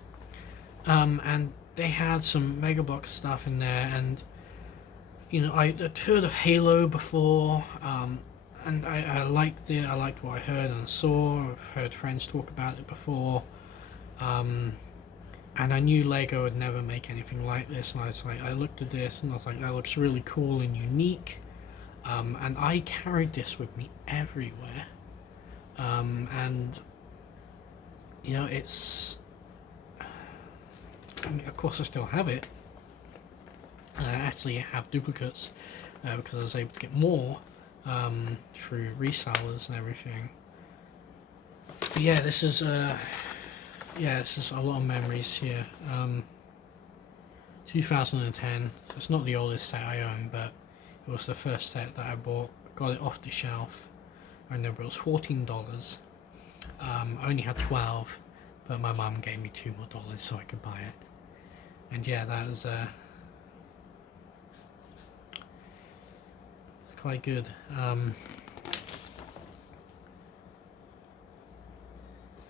and they had some Mega Bloks stuff in there. And you know, I'd heard of Halo before, and I liked it. I liked what I heard and saw. I've heard friends talk about it before. And I knew Lego would never make anything like this, and I was like, I looked at this and I was like, that looks really cool and unique. And I carried this with me everywhere. And you know, it's. I mean, of course, I still have it. I actually have duplicates because I was able to get more through resellers and everything. But yeah, this is a lot of memories here. 2010, so it's not the oldest set I own, but it was the first set that I bought. Got it off the shelf. I remember it was $14. I only had 12, but my mum gave me $2 more so I could buy it. And yeah, that was it's quite good.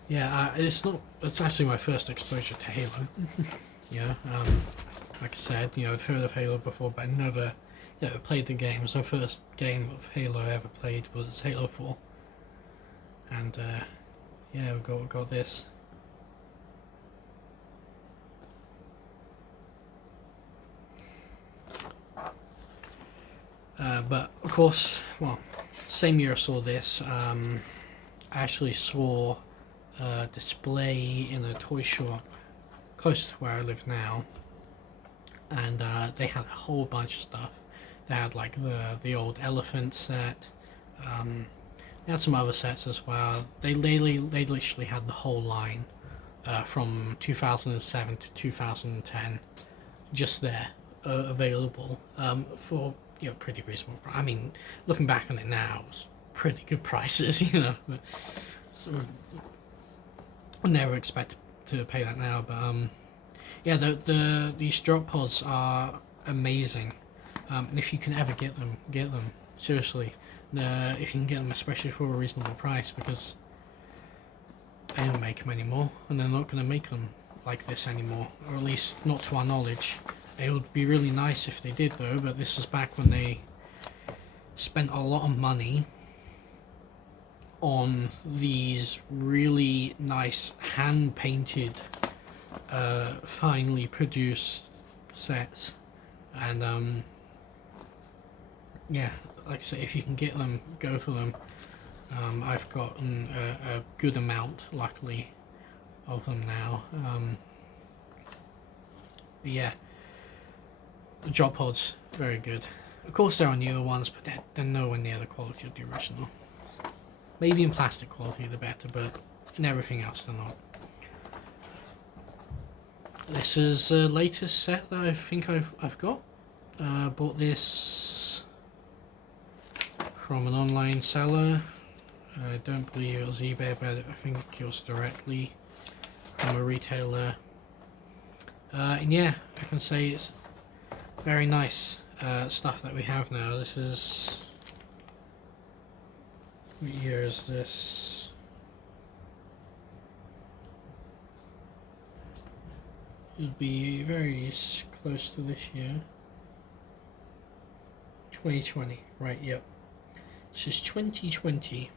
Yeah, it's actually my first exposure to Halo. Yeah, like I said, you know, I've heard of Halo before, but I never played the game. So first game of Halo I ever played was Halo 4. And yeah, we got this. But of course, well, same year I saw this, I actually saw a display in a toy shop close to where I live now, and they had a whole bunch of stuff. They had like the old elephant set. They had some other sets as well. They literally had the whole line from 2007 to 2010 just there available for, you know, pretty reasonable. I mean, looking back on it now, it's pretty good prices, you know. But, so, I never expect to pay that now, but yeah, these drop pods are amazing, and if you can ever get them, seriously. If you can get them, especially for a reasonable price, because they don't make them anymore, and they're not going to make them like this anymore, or at least not to our knowledge. It would be really nice if they did though, but this is back when they spent a lot of money on these really nice hand-painted, finely produced sets. And yeah, like I say, if you can get them, go for them. I've gotten a good amount, luckily, of them now. But yeah, the drop pods, very good. Of course there are newer ones, but they're nowhere near the quality of the original. Maybe in plastic quality they're better, but in everything else they're not. This is the latest set that I think I've got. Bought this from an online seller. I don't believe it was eBay, but I think it was directly from a retailer. And yeah, I can say it's very nice stuff that we have now. This is... what year is this? It'll be very close to this year. 2020, right? Yep. This is 2020.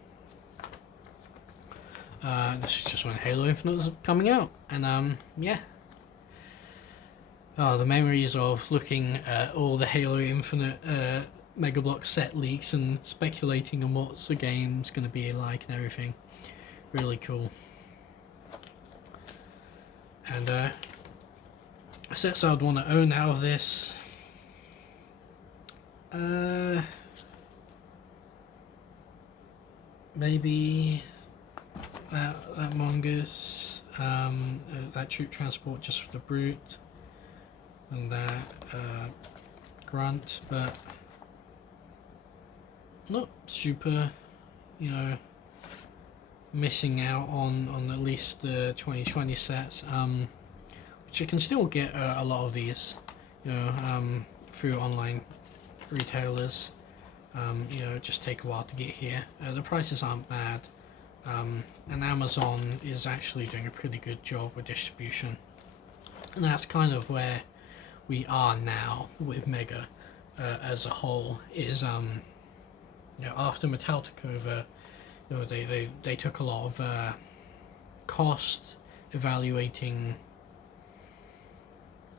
This is just when Halo Infinite was coming out, and yeah. Oh, the memories of looking at all the Halo Infinite Mega Bloks set leaks and speculating on what the game's going to be like and everything. Really cool. And sets I would want to own out of this. Maybe that Mongoose, that troop transport just for the brute, and that grunt, but not super, you know, missing out on at least the 2020 sets, which you can still get a lot of these, you know, through online retailers. You know, just take a while to get here. The prices aren't bad, and Amazon is actually doing a pretty good job with distribution, and that's kind of where we are now with Mega as a whole. Is you know, after Mattel took over, you know, they took a lot of cost evaluating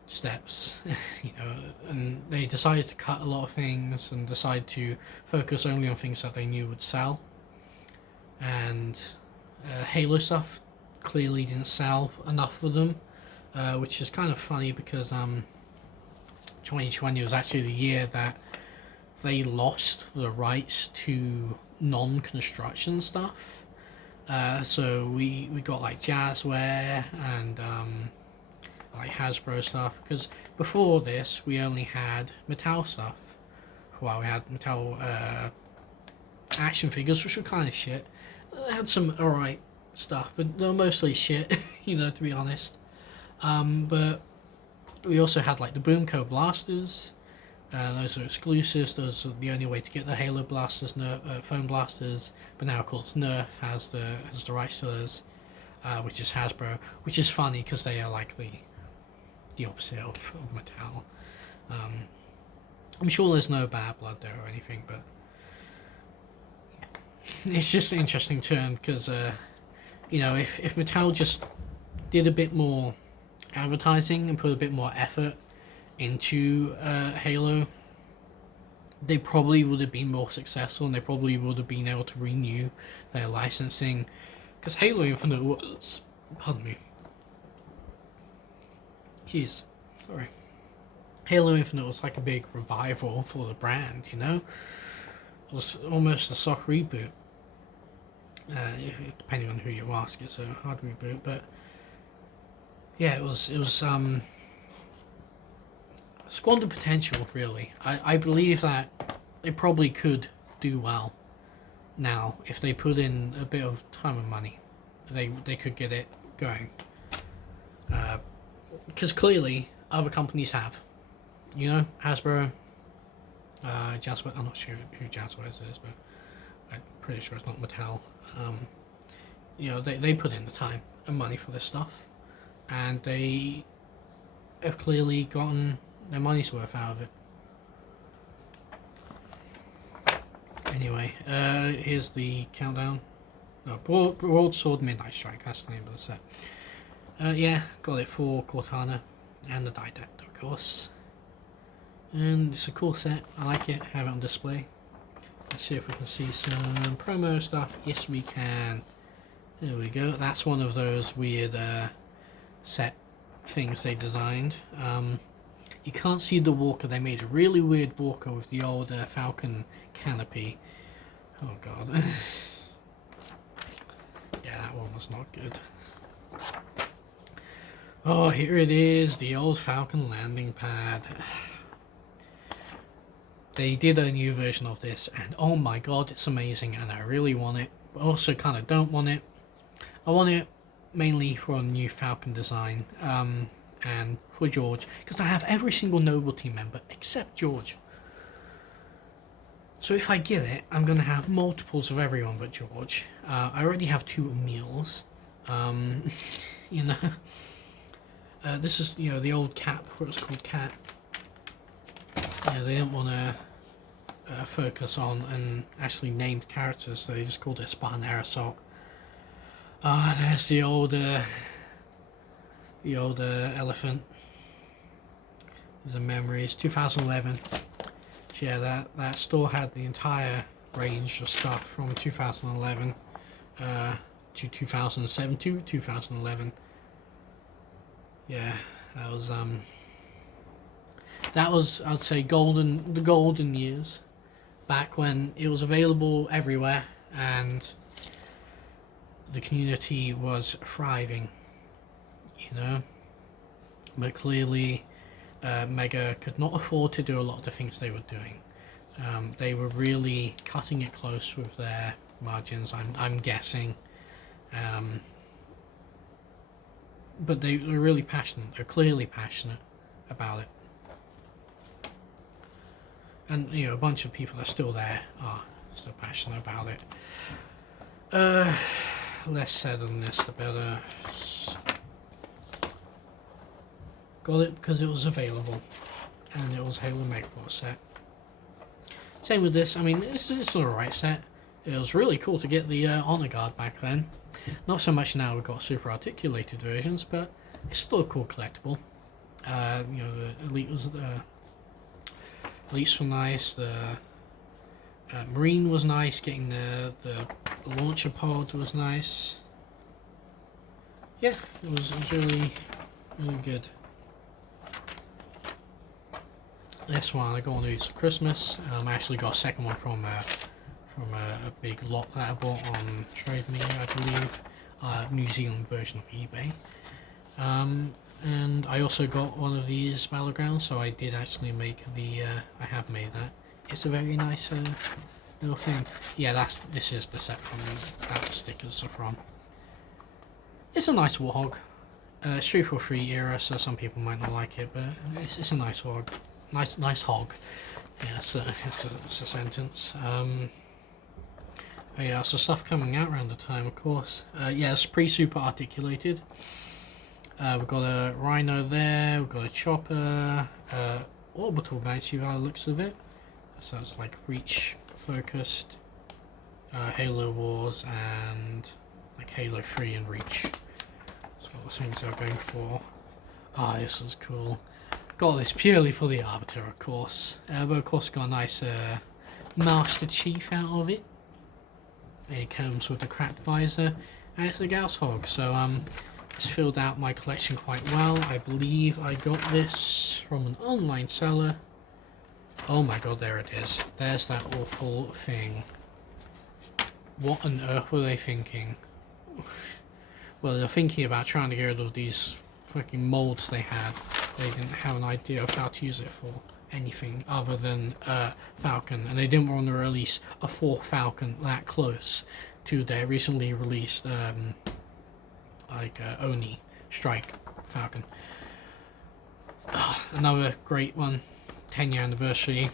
steps, you know, and they decided to cut a lot of things and decide to focus only on things that they knew would sell. And Halo stuff clearly didn't sell enough for them, which is kind of funny because 2020 was actually the year that they lost the rights to non-construction stuff. So we got like Jazzware and like Hasbro stuff, because before this we only had Mattel stuff. Well, we had Mattel action figures, which were kind of shit. They had some alright stuff, but they were mostly shit, you know, to be honest. But we also had like the Boomco blasters. Those are exclusives. Those are the only way to get the Halo blasters, Nerf, foam blasters. But now, of course, Nerf has the rights to those, which is Hasbro. Which is funny because they are like the opposite of Mattel. I'm sure there's no bad blood there or anything, but yeah. It's just an interesting term because you know, if Mattel just did a bit more advertising and put a bit more effort into Halo, they probably would have been more successful, and they probably would have been able to renew their licensing, because Halo Infinite was, pardon me, jeez, sorry, Halo Infinite was like a big revival for the brand, you know. It was almost a soft reboot, depending on who you ask. It's a hard reboot, but yeah, it was squandered potential, really. I believe that they probably could do well now if they put in a bit of time and money. They could get it going, because clearly other companies have, you know, Hasbro, Jazzware. I'm not sure who Jazzware is, but I'm pretty sure it's not Mattel. You know, they put in the time and money for this stuff, and they have clearly gotten their money's worth out of it. Anyway, here's the countdown. Broadsword Midnight Strike, that's the name of the set. Yeah, got it for Cortana and the Didacta, of course. And it's a cool set, I like it, have it on display. Let's see if we can see some promo stuff. Yes, we can. There we go. That's one of those weird set things they designed. You can't see the walker. They made a really weird walker with the old Falcon canopy. Oh god. Yeah, that one was not good. Oh, here it is, the old Falcon landing pad. They did a new version of this, and oh my god, it's amazing, and I really want it, but also kind of don't want it. I want it mainly for a new Falcon design, and for George, because I have every single Noble team member except George. So if I get it, I'm going to have multiples of everyone but George. I already have 2 meals, you know. This is, you know, the old Cap, where it was called Cat. Yeah, they didn't want to focus on and actually named characters, so they just called it Spartan Air Assault. There's the old elephant. These are memories. 2011. So yeah, that store had the entire range of stuff from 2011 to 2007 to 2011. Yeah, that was I'd say the golden years, back when it was available everywhere and the community was thriving, you know. But clearly, Mega could not afford to do a lot of the things they were doing. They were really cutting it close with their margins, I'm guessing. But they were really passionate. They're clearly passionate about it. And, you know, a bunch of people that are still there are still passionate about it. Less said on this, the better. Got it because it was available, and it was Halo Megabox set. Same with this. I mean, it's an alright set. It was really cool to get the Honor Guard back then. Not so much now. We've got super articulated versions, but it's still a cool collectible. You know, the Elite was Elites were nice. The Marine was nice. Getting the launcher pod was nice. Yeah, it was really good. This one I got one of these for Christmas. I actually got a second one from a big lot that I bought on Trade Me, I believe, New Zealand version of eBay. And I also got one of these Battlegrounds, so I did actually make the. I have made that. It's a very nice little thing. Yeah, this is the set from that stickers are from. It's a nice Warthog. It's 343 era, so some people might not like it, but it's a nice hog. Nice hog. Yeah, it's a sentence. Oh yeah, so stuff coming out around the time, of course. Yeah, it's pre-super articulated. We've got a Rhino there, we've got a Chopper, Orbital Banshee by the looks of it. So it's like Reach focused, Halo Wars, and like Halo 3 and Reach. That's what the things they're going for. This is cool. Got this purely for the Arbiter, of course. But of course got a nice Master Chief out of it. It comes with the cracked visor, and it's a Gauss Hog, so it's filled out my collection quite well. I believe I got this from an online seller. Oh my god, there it is. There's that awful thing. What on earth were they thinking? Well, they're thinking about trying to get rid of these fucking molds they had. They didn't have an idea of how to use it for anything other than Falcon, and they didn't want to release a fourth Falcon that close to their recently released Oni Strike Falcon. Another great one, 10-year anniversary.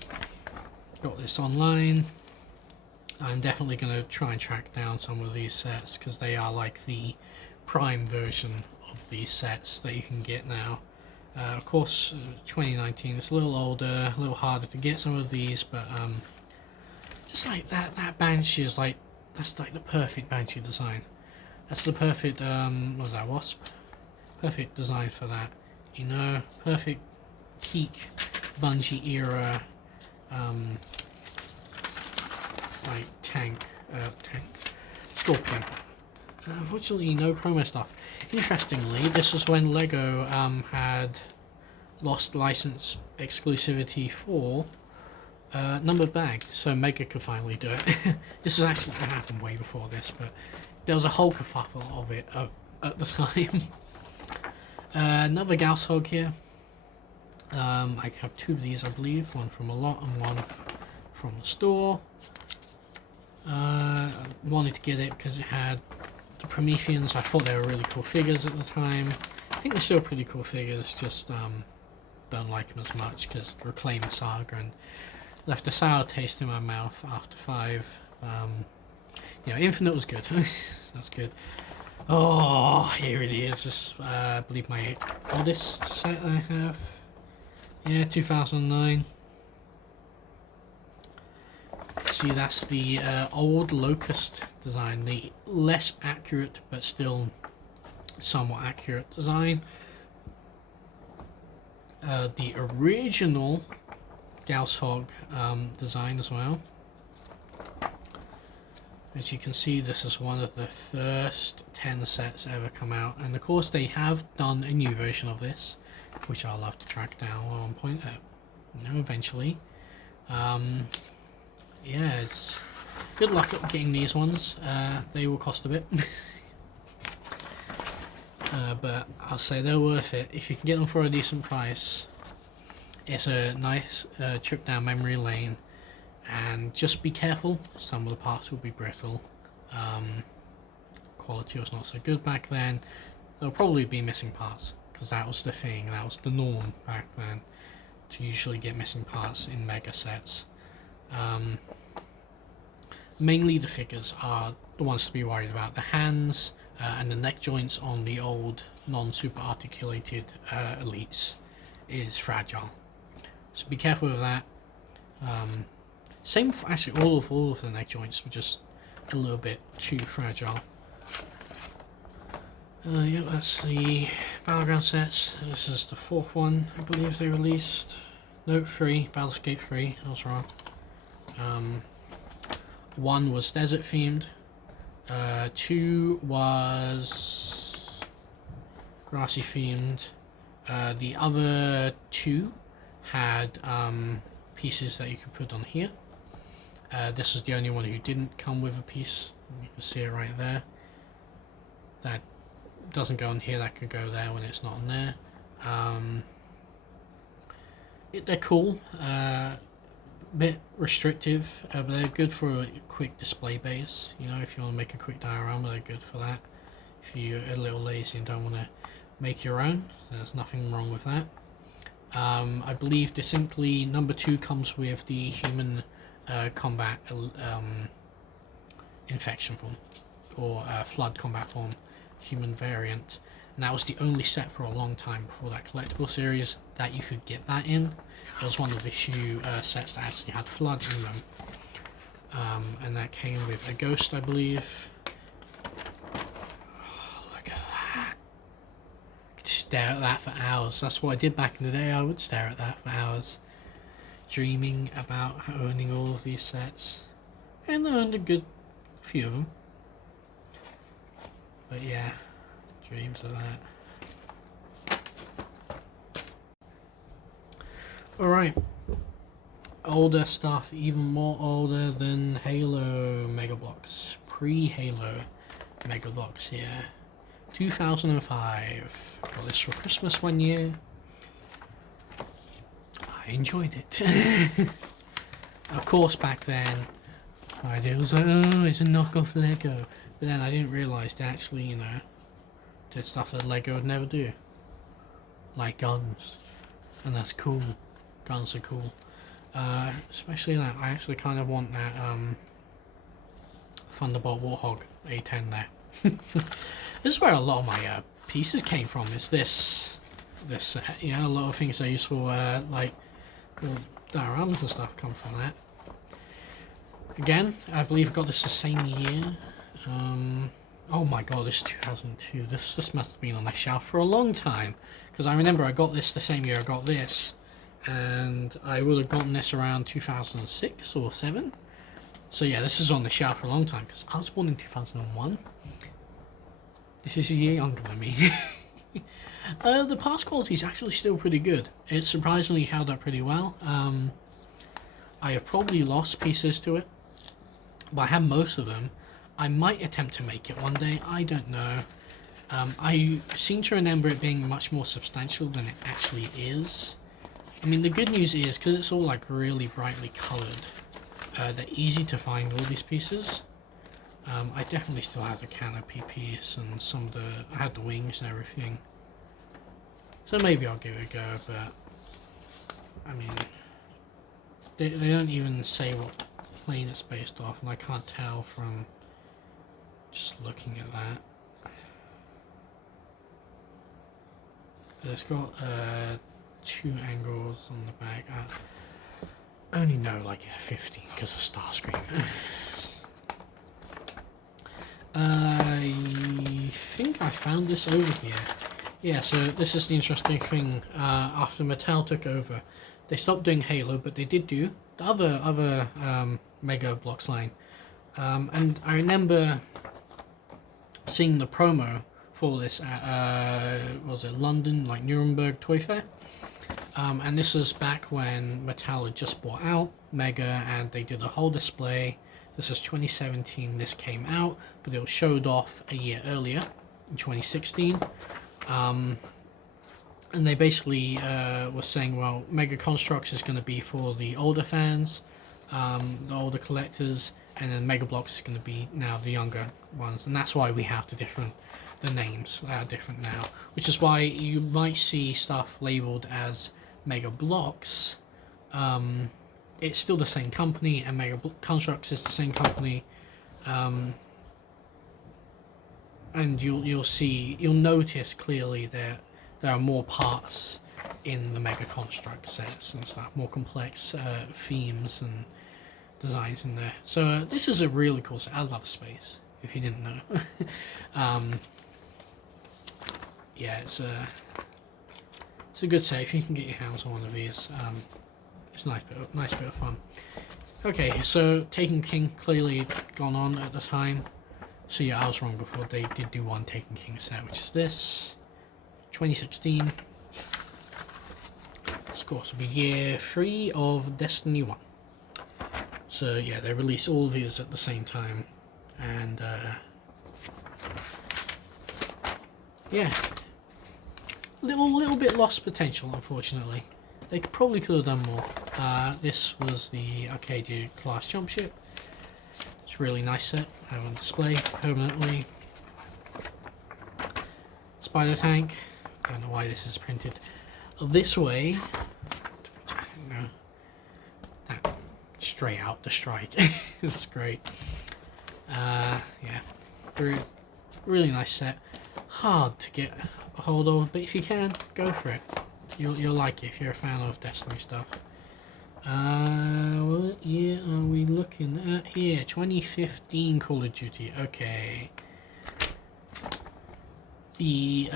Got this online. I'm definitely going to try and track down some of these sets because they are like the prime version of these sets that you can get now. Of course, 2019, it's a little older, a little harder to get some of these, but just like that Banshee is like, that's like the perfect Banshee design. That's the perfect, what was that, Wasp? Perfect design for that, you know, perfect peak Bungie era, like tank, Scorpion. Unfortunately, no promo stuff. Interestingly, this was when LEGO had lost license exclusivity for numbered bags, so Mega could finally do it. This is actually going to happen way before this, but there was a whole kerfuffle of it at the time. Another Gauss Hog here. I have two of these, I believe, one from a lot and one from the store. I wanted to get it because it had the Prometheans. I thought they were really cool figures at the time. I think they're still pretty cool figures, just don't like them as much because Reclaim the Saga and left a sour taste in my mouth after 5. You know, Infinite was good. That's good. Oh, here it is. This is, I believe, my oldest set I have. Yeah, 2009. See, that's the old Locust design, the less accurate but still somewhat accurate design. The original Gauss-Hog design as well. As you can see, this is one of the first 10 sets ever come out, and of course they have done a new version of this, which I'll have to track down at one point, eventually. Yeah, it's good luck at getting these ones. They will cost a bit. But I'll say they're worth it. If you can get them for a decent price, it's a nice trip down memory lane. And just be careful, some of the parts will be brittle. Quality was not so good back then. There'll probably be missing parts, because that was the thing, that was the norm back then, to usually get missing parts in mega sets. Mainly the figures are the ones to be worried about. The hands and the neck joints on the old non-super articulated elites is fragile, so be careful with that. Same for actually all of the neck joints were just a little bit too fragile. Yeah, that's the Battleground sets. This is the fourth one, I believe they released. No, 3, Battlescape 3, I was wrong. 1 was desert themed, 2 was grassy themed, the other 2 had pieces that you could put on here. This is the only one who didn't come with a piece. You can see it right there. That doesn't go on here, that could go there when it's not on there. They're cool, bit restrictive, but they're good for a quick display base. You know, if you want to make a quick diorama, they're good for that. If you're a little lazy and don't want to make your own, there's nothing wrong with that. I believe distinctly number 2 comes with the human combat infection form, or flood combat form human variant, and that was the only set for a long time before that collectible series that you could get that in. It was one of the few sets that actually had flood in them, and that came with a ghost, I believe. Oh, look at that. I could stare at that for hours. That's what I did back in the day. I would stare at that for hours, dreaming about owning all of these sets, and I owned a good few of them. But yeah, dreams of that. Alright, older stuff, even more older than Halo Mega Bloks, pre-Halo Mega Bloks here. 2005, got this for Christmas one year. I enjoyed it. Of course, back then, my idea was like, oh, it's a knockoff Lego. But then I didn't realise they actually, you know, did stuff that Lego would never do. Like guns. And that's cool. Guns are cool. Especially that, I actually kind of want that Thunderbolt Warthog A10 there. This is where a lot of my pieces came from, is this, you know, a lot of things I use for, like, dioramas and stuff come from that. Again, I believe I got this the same year. Oh my god, this is 2002. This must have been on the shelf for a long time, because I remember I got this the same year I got this, and I would have gotten this around 2006 or 7. So yeah, this is on the shelf for a long time, because I was born in 2001. This is a year younger than me. The parts quality is actually still pretty good. It's surprisingly held up pretty well. I have probably lost pieces to it, but I have most of them. I might attempt to make it one day, I don't know. I seem to remember it being much more substantial than it actually is. I mean, the good news is, because it's all like really brightly coloured, they're easy to find, all these pieces. I definitely still have the canopy piece and some of the, I had the wings and everything. So maybe I'll give it a go, but I mean, they don't even say what plane it's based off, and I can't tell from just looking at that. It's got 2 angles on the back. I only know like 15 because of Starscream. I think I found this over here. Yeah, so this is the interesting thing. After Mattel took over, they stopped doing Halo, but they did do the other Mega Bloks line. And I remember seeing the promo for this at was it London, like Nuremberg Toy Fair. And this was back when Mattel had just bought out Mega, and they did a whole display. This was 2017. This came out, but it was showed off a year earlier in 2016. And they basically were saying, well, Mega Constructs is going to be for the older fans, the older collectors, and then Mega Bloks is going to be now the younger ones, and that's why we have the names that are different now, which is why you might see stuff labeled as Mega Bloks. It's still the same company, and Mega Constructs is the same company, and you'll notice clearly that there are more parts in the Mega Construct sets and stuff, more complex themes and designs in there. So this is a really cool set. I love space, if you didn't know. Yeah, it's a good set if you can get your hands on one of these. It's a nice bit of fun. Okay, so Taken King clearly gone on at the time. So yeah, I was wrong before. They did do one Taken King set, which is this, 2016. This of course will be year 3 of Destiny 1. So yeah, they released all of these at the same time, and yeah, little bit lost potential, unfortunately. They probably could have done more. This was the Arcadia class jump ship. It's a really nice set. I have on display permanently. Spider tank. Don't know why this is printed this way. No, that straight out the strike. It's great. Yeah, really nice set. Hard to get a hold of, but if you can, go for it. You'll like it if you're a fan of Destiny stuff. What year are we looking at here? 2015 Call of Duty. Okay. The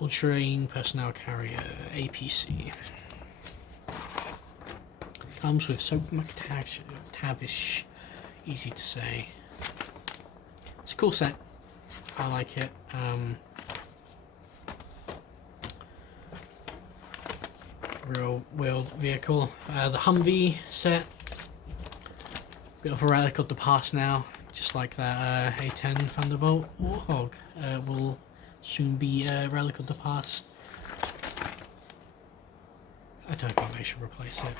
Ultramarine Personnel Carrier APC comes with Soap McTavish. Easy to say. It's a cool set. I like it. Real world vehicle. The Humvee set. Bit of a relic of the past now. Just like that A10 Thunderbolt Warthog will soon be a relic of the past. I don't think they should replace it.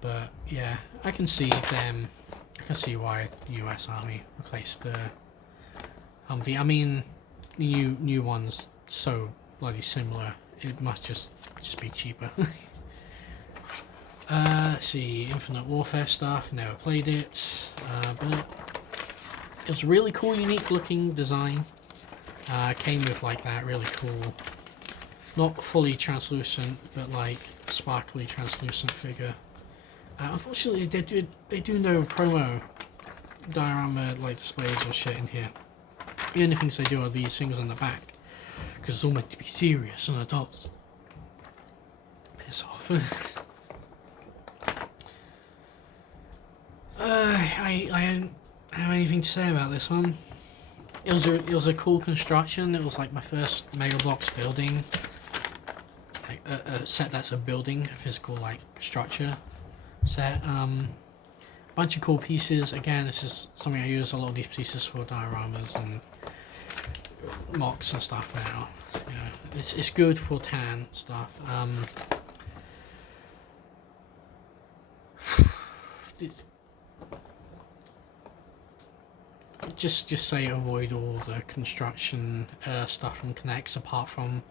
But yeah, I can see why the US Army replaced the Humvee. I mean, the new one's so bloody similar. It must just be cheaper. Let's see, Infinite Warfare stuff. Never played it, but it's a really cool, unique looking design. Came with like that really cool, not fully translucent, but like sparkly translucent figure. Unfortunately, they do no promo diorama like displays or shit in here. The only things they do are these things on the back, because it's all meant to be serious and adults. Piss off. I don't have anything to say about this one. It was a cool construction. It was like my first Mega Bloks building, like a set that's a building, a physical like structure set. Bunch of cool pieces. Again, this is something I use a lot of these pieces for dioramas and mocks and stuff now. Yeah, it's good for tan stuff. Just say avoid all the construction stuff from Connects, apart from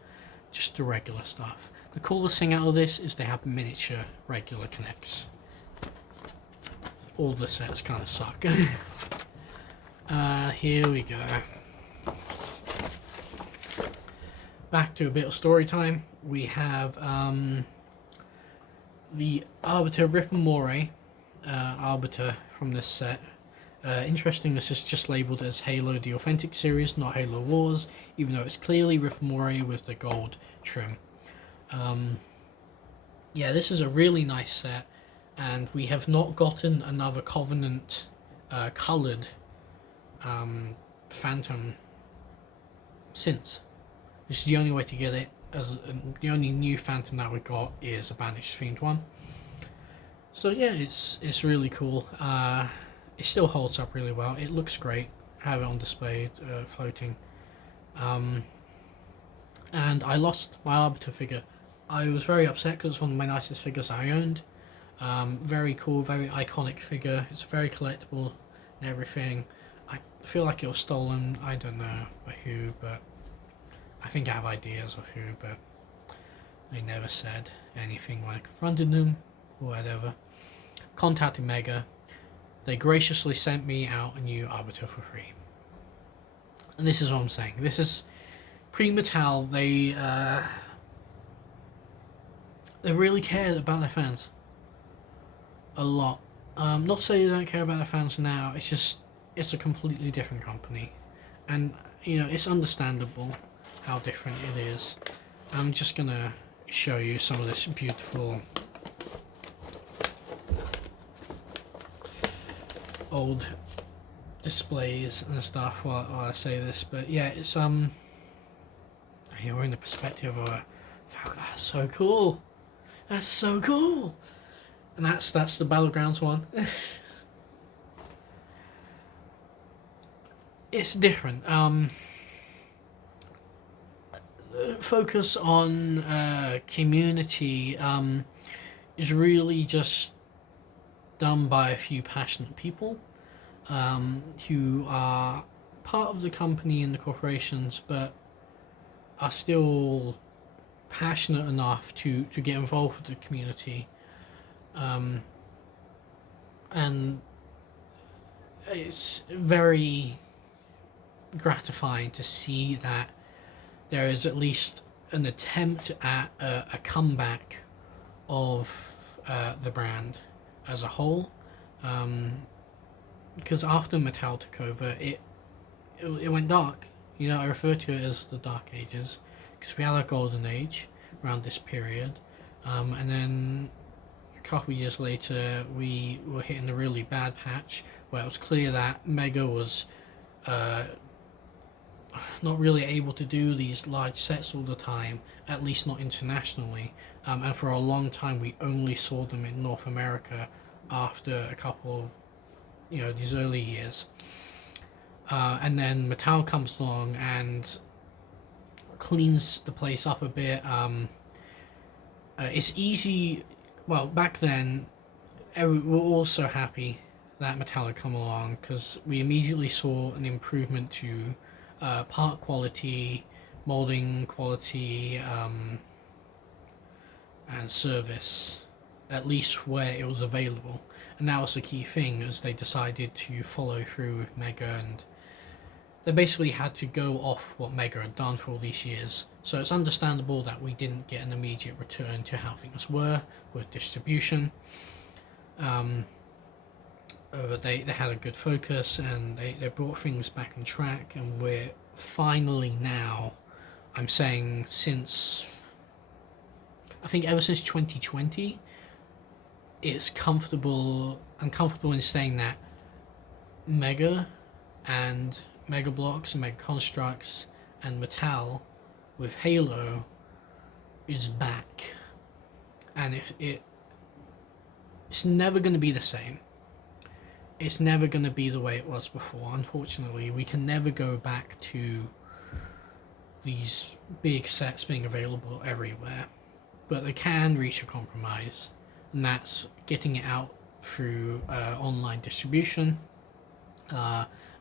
just the regular stuff. The coolest thing out of this is they have miniature regular Connects. All the sets kind of suck. Here we go. back to a bit of story time. We have the Arbiter Ripamore Arbiter from this set. Interesting, this is just labelled as Halo the Authentic Series, not Halo Wars, even though it's clearly Ripamore with the gold trim. Yeah, this is a really nice set, and we have not gotten another Covenant coloured Phantom since. This is the only way to get it, as the only new Phantom that we got is a Banished themed one. So yeah, it's really cool. It still holds up really well. It looks great. I have it on display, floating. And I lost my Arbiter figure. I was very upset because it's one of my nicest figures I owned. Very cool, very iconic figure. It's very collectible and everything. I feel like it was stolen. I don't know by who, but I think I have ideas of who, but they never said anything when I confronted them or whatever. Contacted Mega. They graciously sent me out a new Arbiter for free. And this is what I'm saying. This is pre-Mattel. They really cared about their fans a lot. Not to say they don't care about their fans now. It's just it's a completely different company, and you know it's understandable how different it is. I'm just gonna show you some of this beautiful old displays and stuff while I say this, but yeah, it's here we're in the perspective of a Falcon. That's so cool. That's so cool. And that's the Battlegrounds one. It's different. Focus on community is really just done by a few passionate people who are part of the company and the corporations, but are still passionate enough to get involved with the community. And it's very gratifying to see that there is at least an attempt at a comeback of the brand as a whole. Because after Mattel took over, it went dark. You know, I refer to it as the Dark Ages because we had a golden age around this period, and then a couple of years later we were hitting a really bad patch where it was clear that Mega was not really able to do these large sets all the time, at least not internationally, and for a long time we only saw them in North America after a couple of, you know, these early years. And then Mattel comes along and cleans the place up a bit. It's easy. Well, back then, we were all so happy that Mattel had come along because we immediately saw an improvement to part quality, molding quality, and service, at least where it was available. And that was the key thing, as they decided to follow through with Mega, and they basically had to go off what Mega had done for all these years. So it's understandable that we didn't get an immediate return to how things were with distribution. But they had a good focus, and they brought things back on track, and we're finally now, I'm saying since, I think ever since 2020, it's comfortable. I'm comfortable in saying that Mega and Mega Bloks and Mega Constructs and Mattel with Halo is back, and it's never going to be the same. It's never going to be the way it was before. Unfortunately, we can never go back to these big sets being available everywhere, but they can reach a compromise, and that's getting it out through online distribution.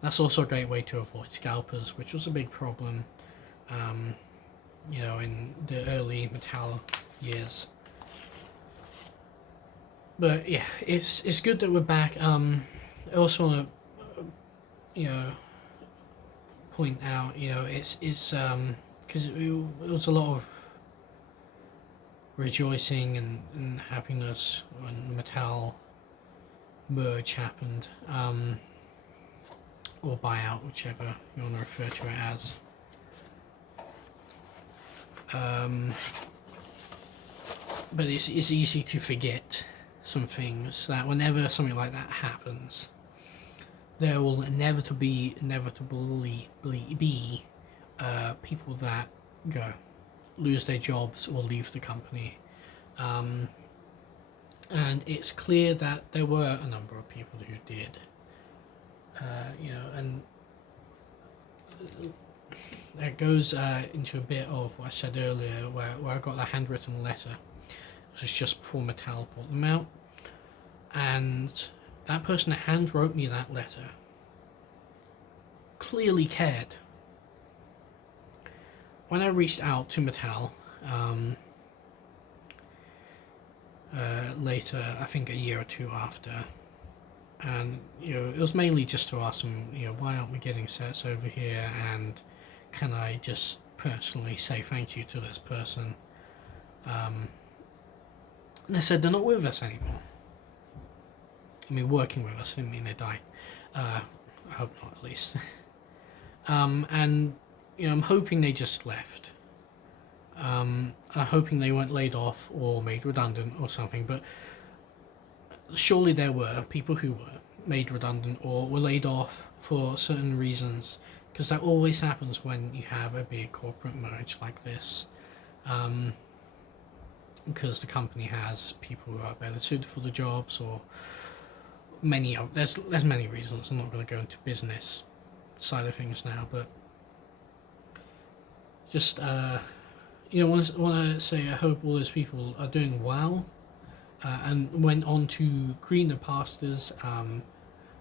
That's also a great way to avoid scalpers, which was a big problem, you know, in the early Mattel years. But yeah, it's good that we're back. I also want to, you know, point out, you know, it's because it was a lot of rejoicing and happiness when Mattel merge happened, or buyout, whichever you want to refer to it as. But it's easy to forget some things, that whenever something like that happens, there will inevitably be people that lose their jobs or leave the company. And it's clear that there were a number of people who did. And that goes into a bit of what I said earlier, where I got that handwritten letter. It was just before Mattel bought them out. And that person that hand wrote me that letter clearly cared. When I reached out to Mattel later, I think a year or two after, and it was mainly just to ask them, why aren't we getting sets over here, and can I just personally say thank you to this person? And they said they're not with us anymore. I mean, working with us didn't mean they died. I hope not, at least. And I'm hoping they just left. I'm hoping they weren't laid off or made redundant or something, but surely there were people who were made redundant or were laid off for certain reasons, because that always happens when you have a big corporate merge like this, because the company has people who are better suited for the jobs, or there's many reasons. I'm not going to go into business side of things now, but just want to say I hope all those people are doing well, and went on to greener pastures,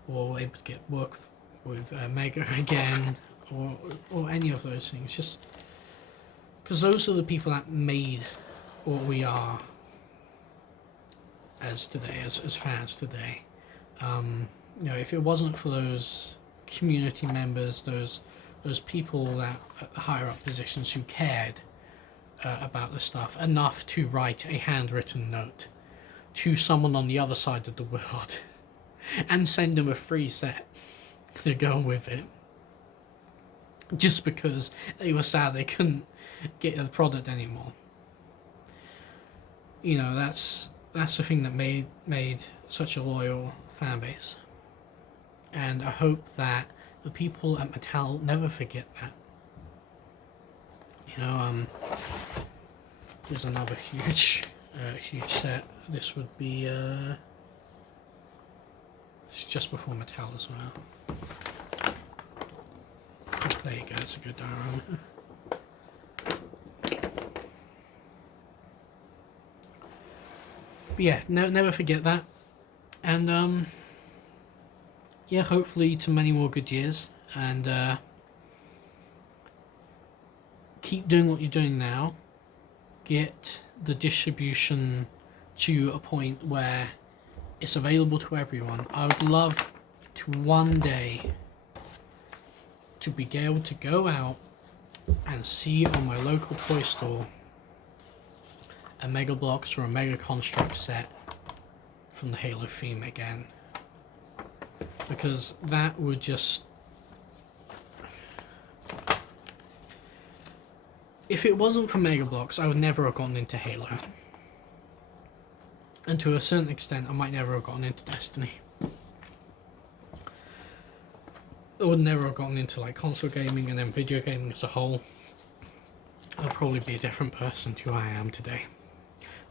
or were able to get work with Mega again, or any of those things. Just because those are the people that made what we are as fans today. If it wasn't for those community members, those people that at the higher up positions who cared about the stuff enough to write a handwritten note to someone on the other side of the world and send them a free set to go with it, just because they were sad they couldn't get the product anymore. That's the thing that made such a loyal fan base, and I hope that the people at Mattel never forget that. There's another huge set. This would be it's just before Mattel as well. There you go, it's a good diorama. But yeah, never forget that. And hopefully to many more good years, and keep doing what you're doing now. Get the distribution to a point where it's available to everyone. I would love to one day to be able to go out and see on my local toy store a Mega Bloks or a Mega Construct set from the Halo theme again, because that would just, if it wasn't for Mega Bloks, I would never have gotten into Halo, and to a certain extent I might never have gotten into Destiny. I would never have gotten into like console gaming and then video gaming as a whole. I'd probably be a different person to who I am today.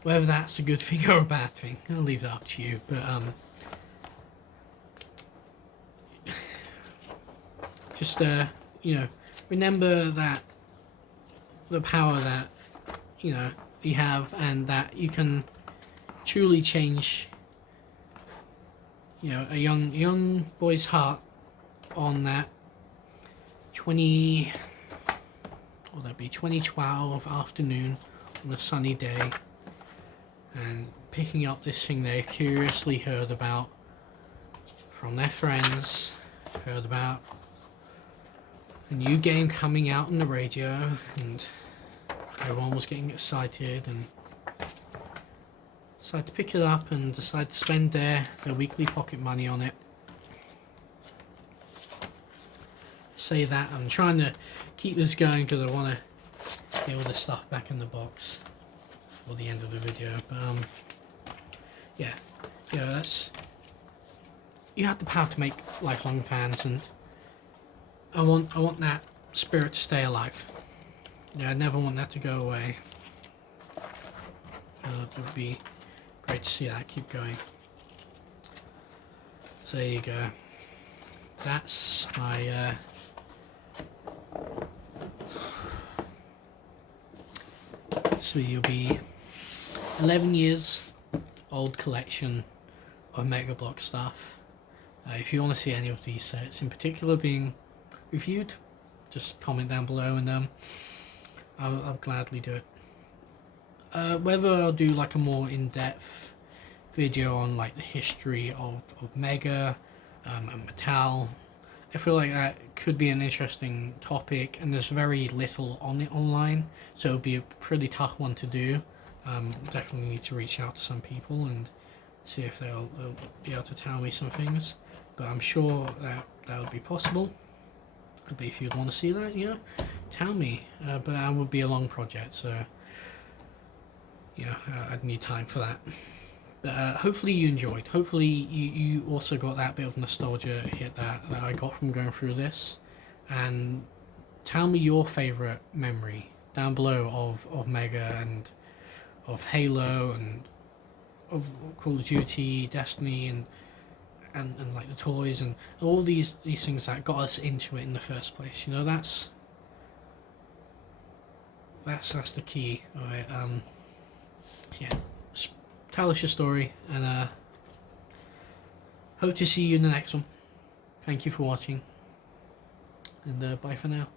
Whether that's a good thing or a bad thing, I'll leave that up to you. But just remember that the power that you have, and that you can truly change a young boy's heart on that 2012 afternoon on a sunny day, and picking up this thing they curiously heard about from their friends, heard about a new game coming out on the radio, and everyone was getting excited and decided to pick it up and decide to spend their weekly pocket money on it. Say that I'm trying to keep this going because I want to get all this stuff back in the box for the end of the video. But yeah, that's, you have the power to make lifelong fans, and I want that spirit to stay alive. Yeah, I never want that to go away. It would be great to see that keep going. So there you go. That's my so you'll be 11 years old collection of Mega Bloks stuff. If you want to see any of these sets in particular being reviewed, just comment down below, and I'll gladly do it. Whether I'll do like a more in-depth video on like the history of Mega and Mattel, I feel like that could be an interesting topic, and there's very little on it online, so it'll be a pretty tough one to do. Definitely need to reach out to some people and see if they'll be able to tell me some things, but I'm sure that would be possible. But if you'd want to see that, you know, tell me. But that would be a long project, so yeah, I'd need time for that. But hopefully you enjoyed. Hopefully you also got that bit of nostalgia hit that I got from going through this. And tell me your favourite memory down below of Mega and of Halo and of Call of Duty, Destiny, and like the toys and all these things that got us into it in the first place. You know, that's the key of it. Yeah, tell us your story, and hope to see you in the next one. Thank you for watching, and bye for now.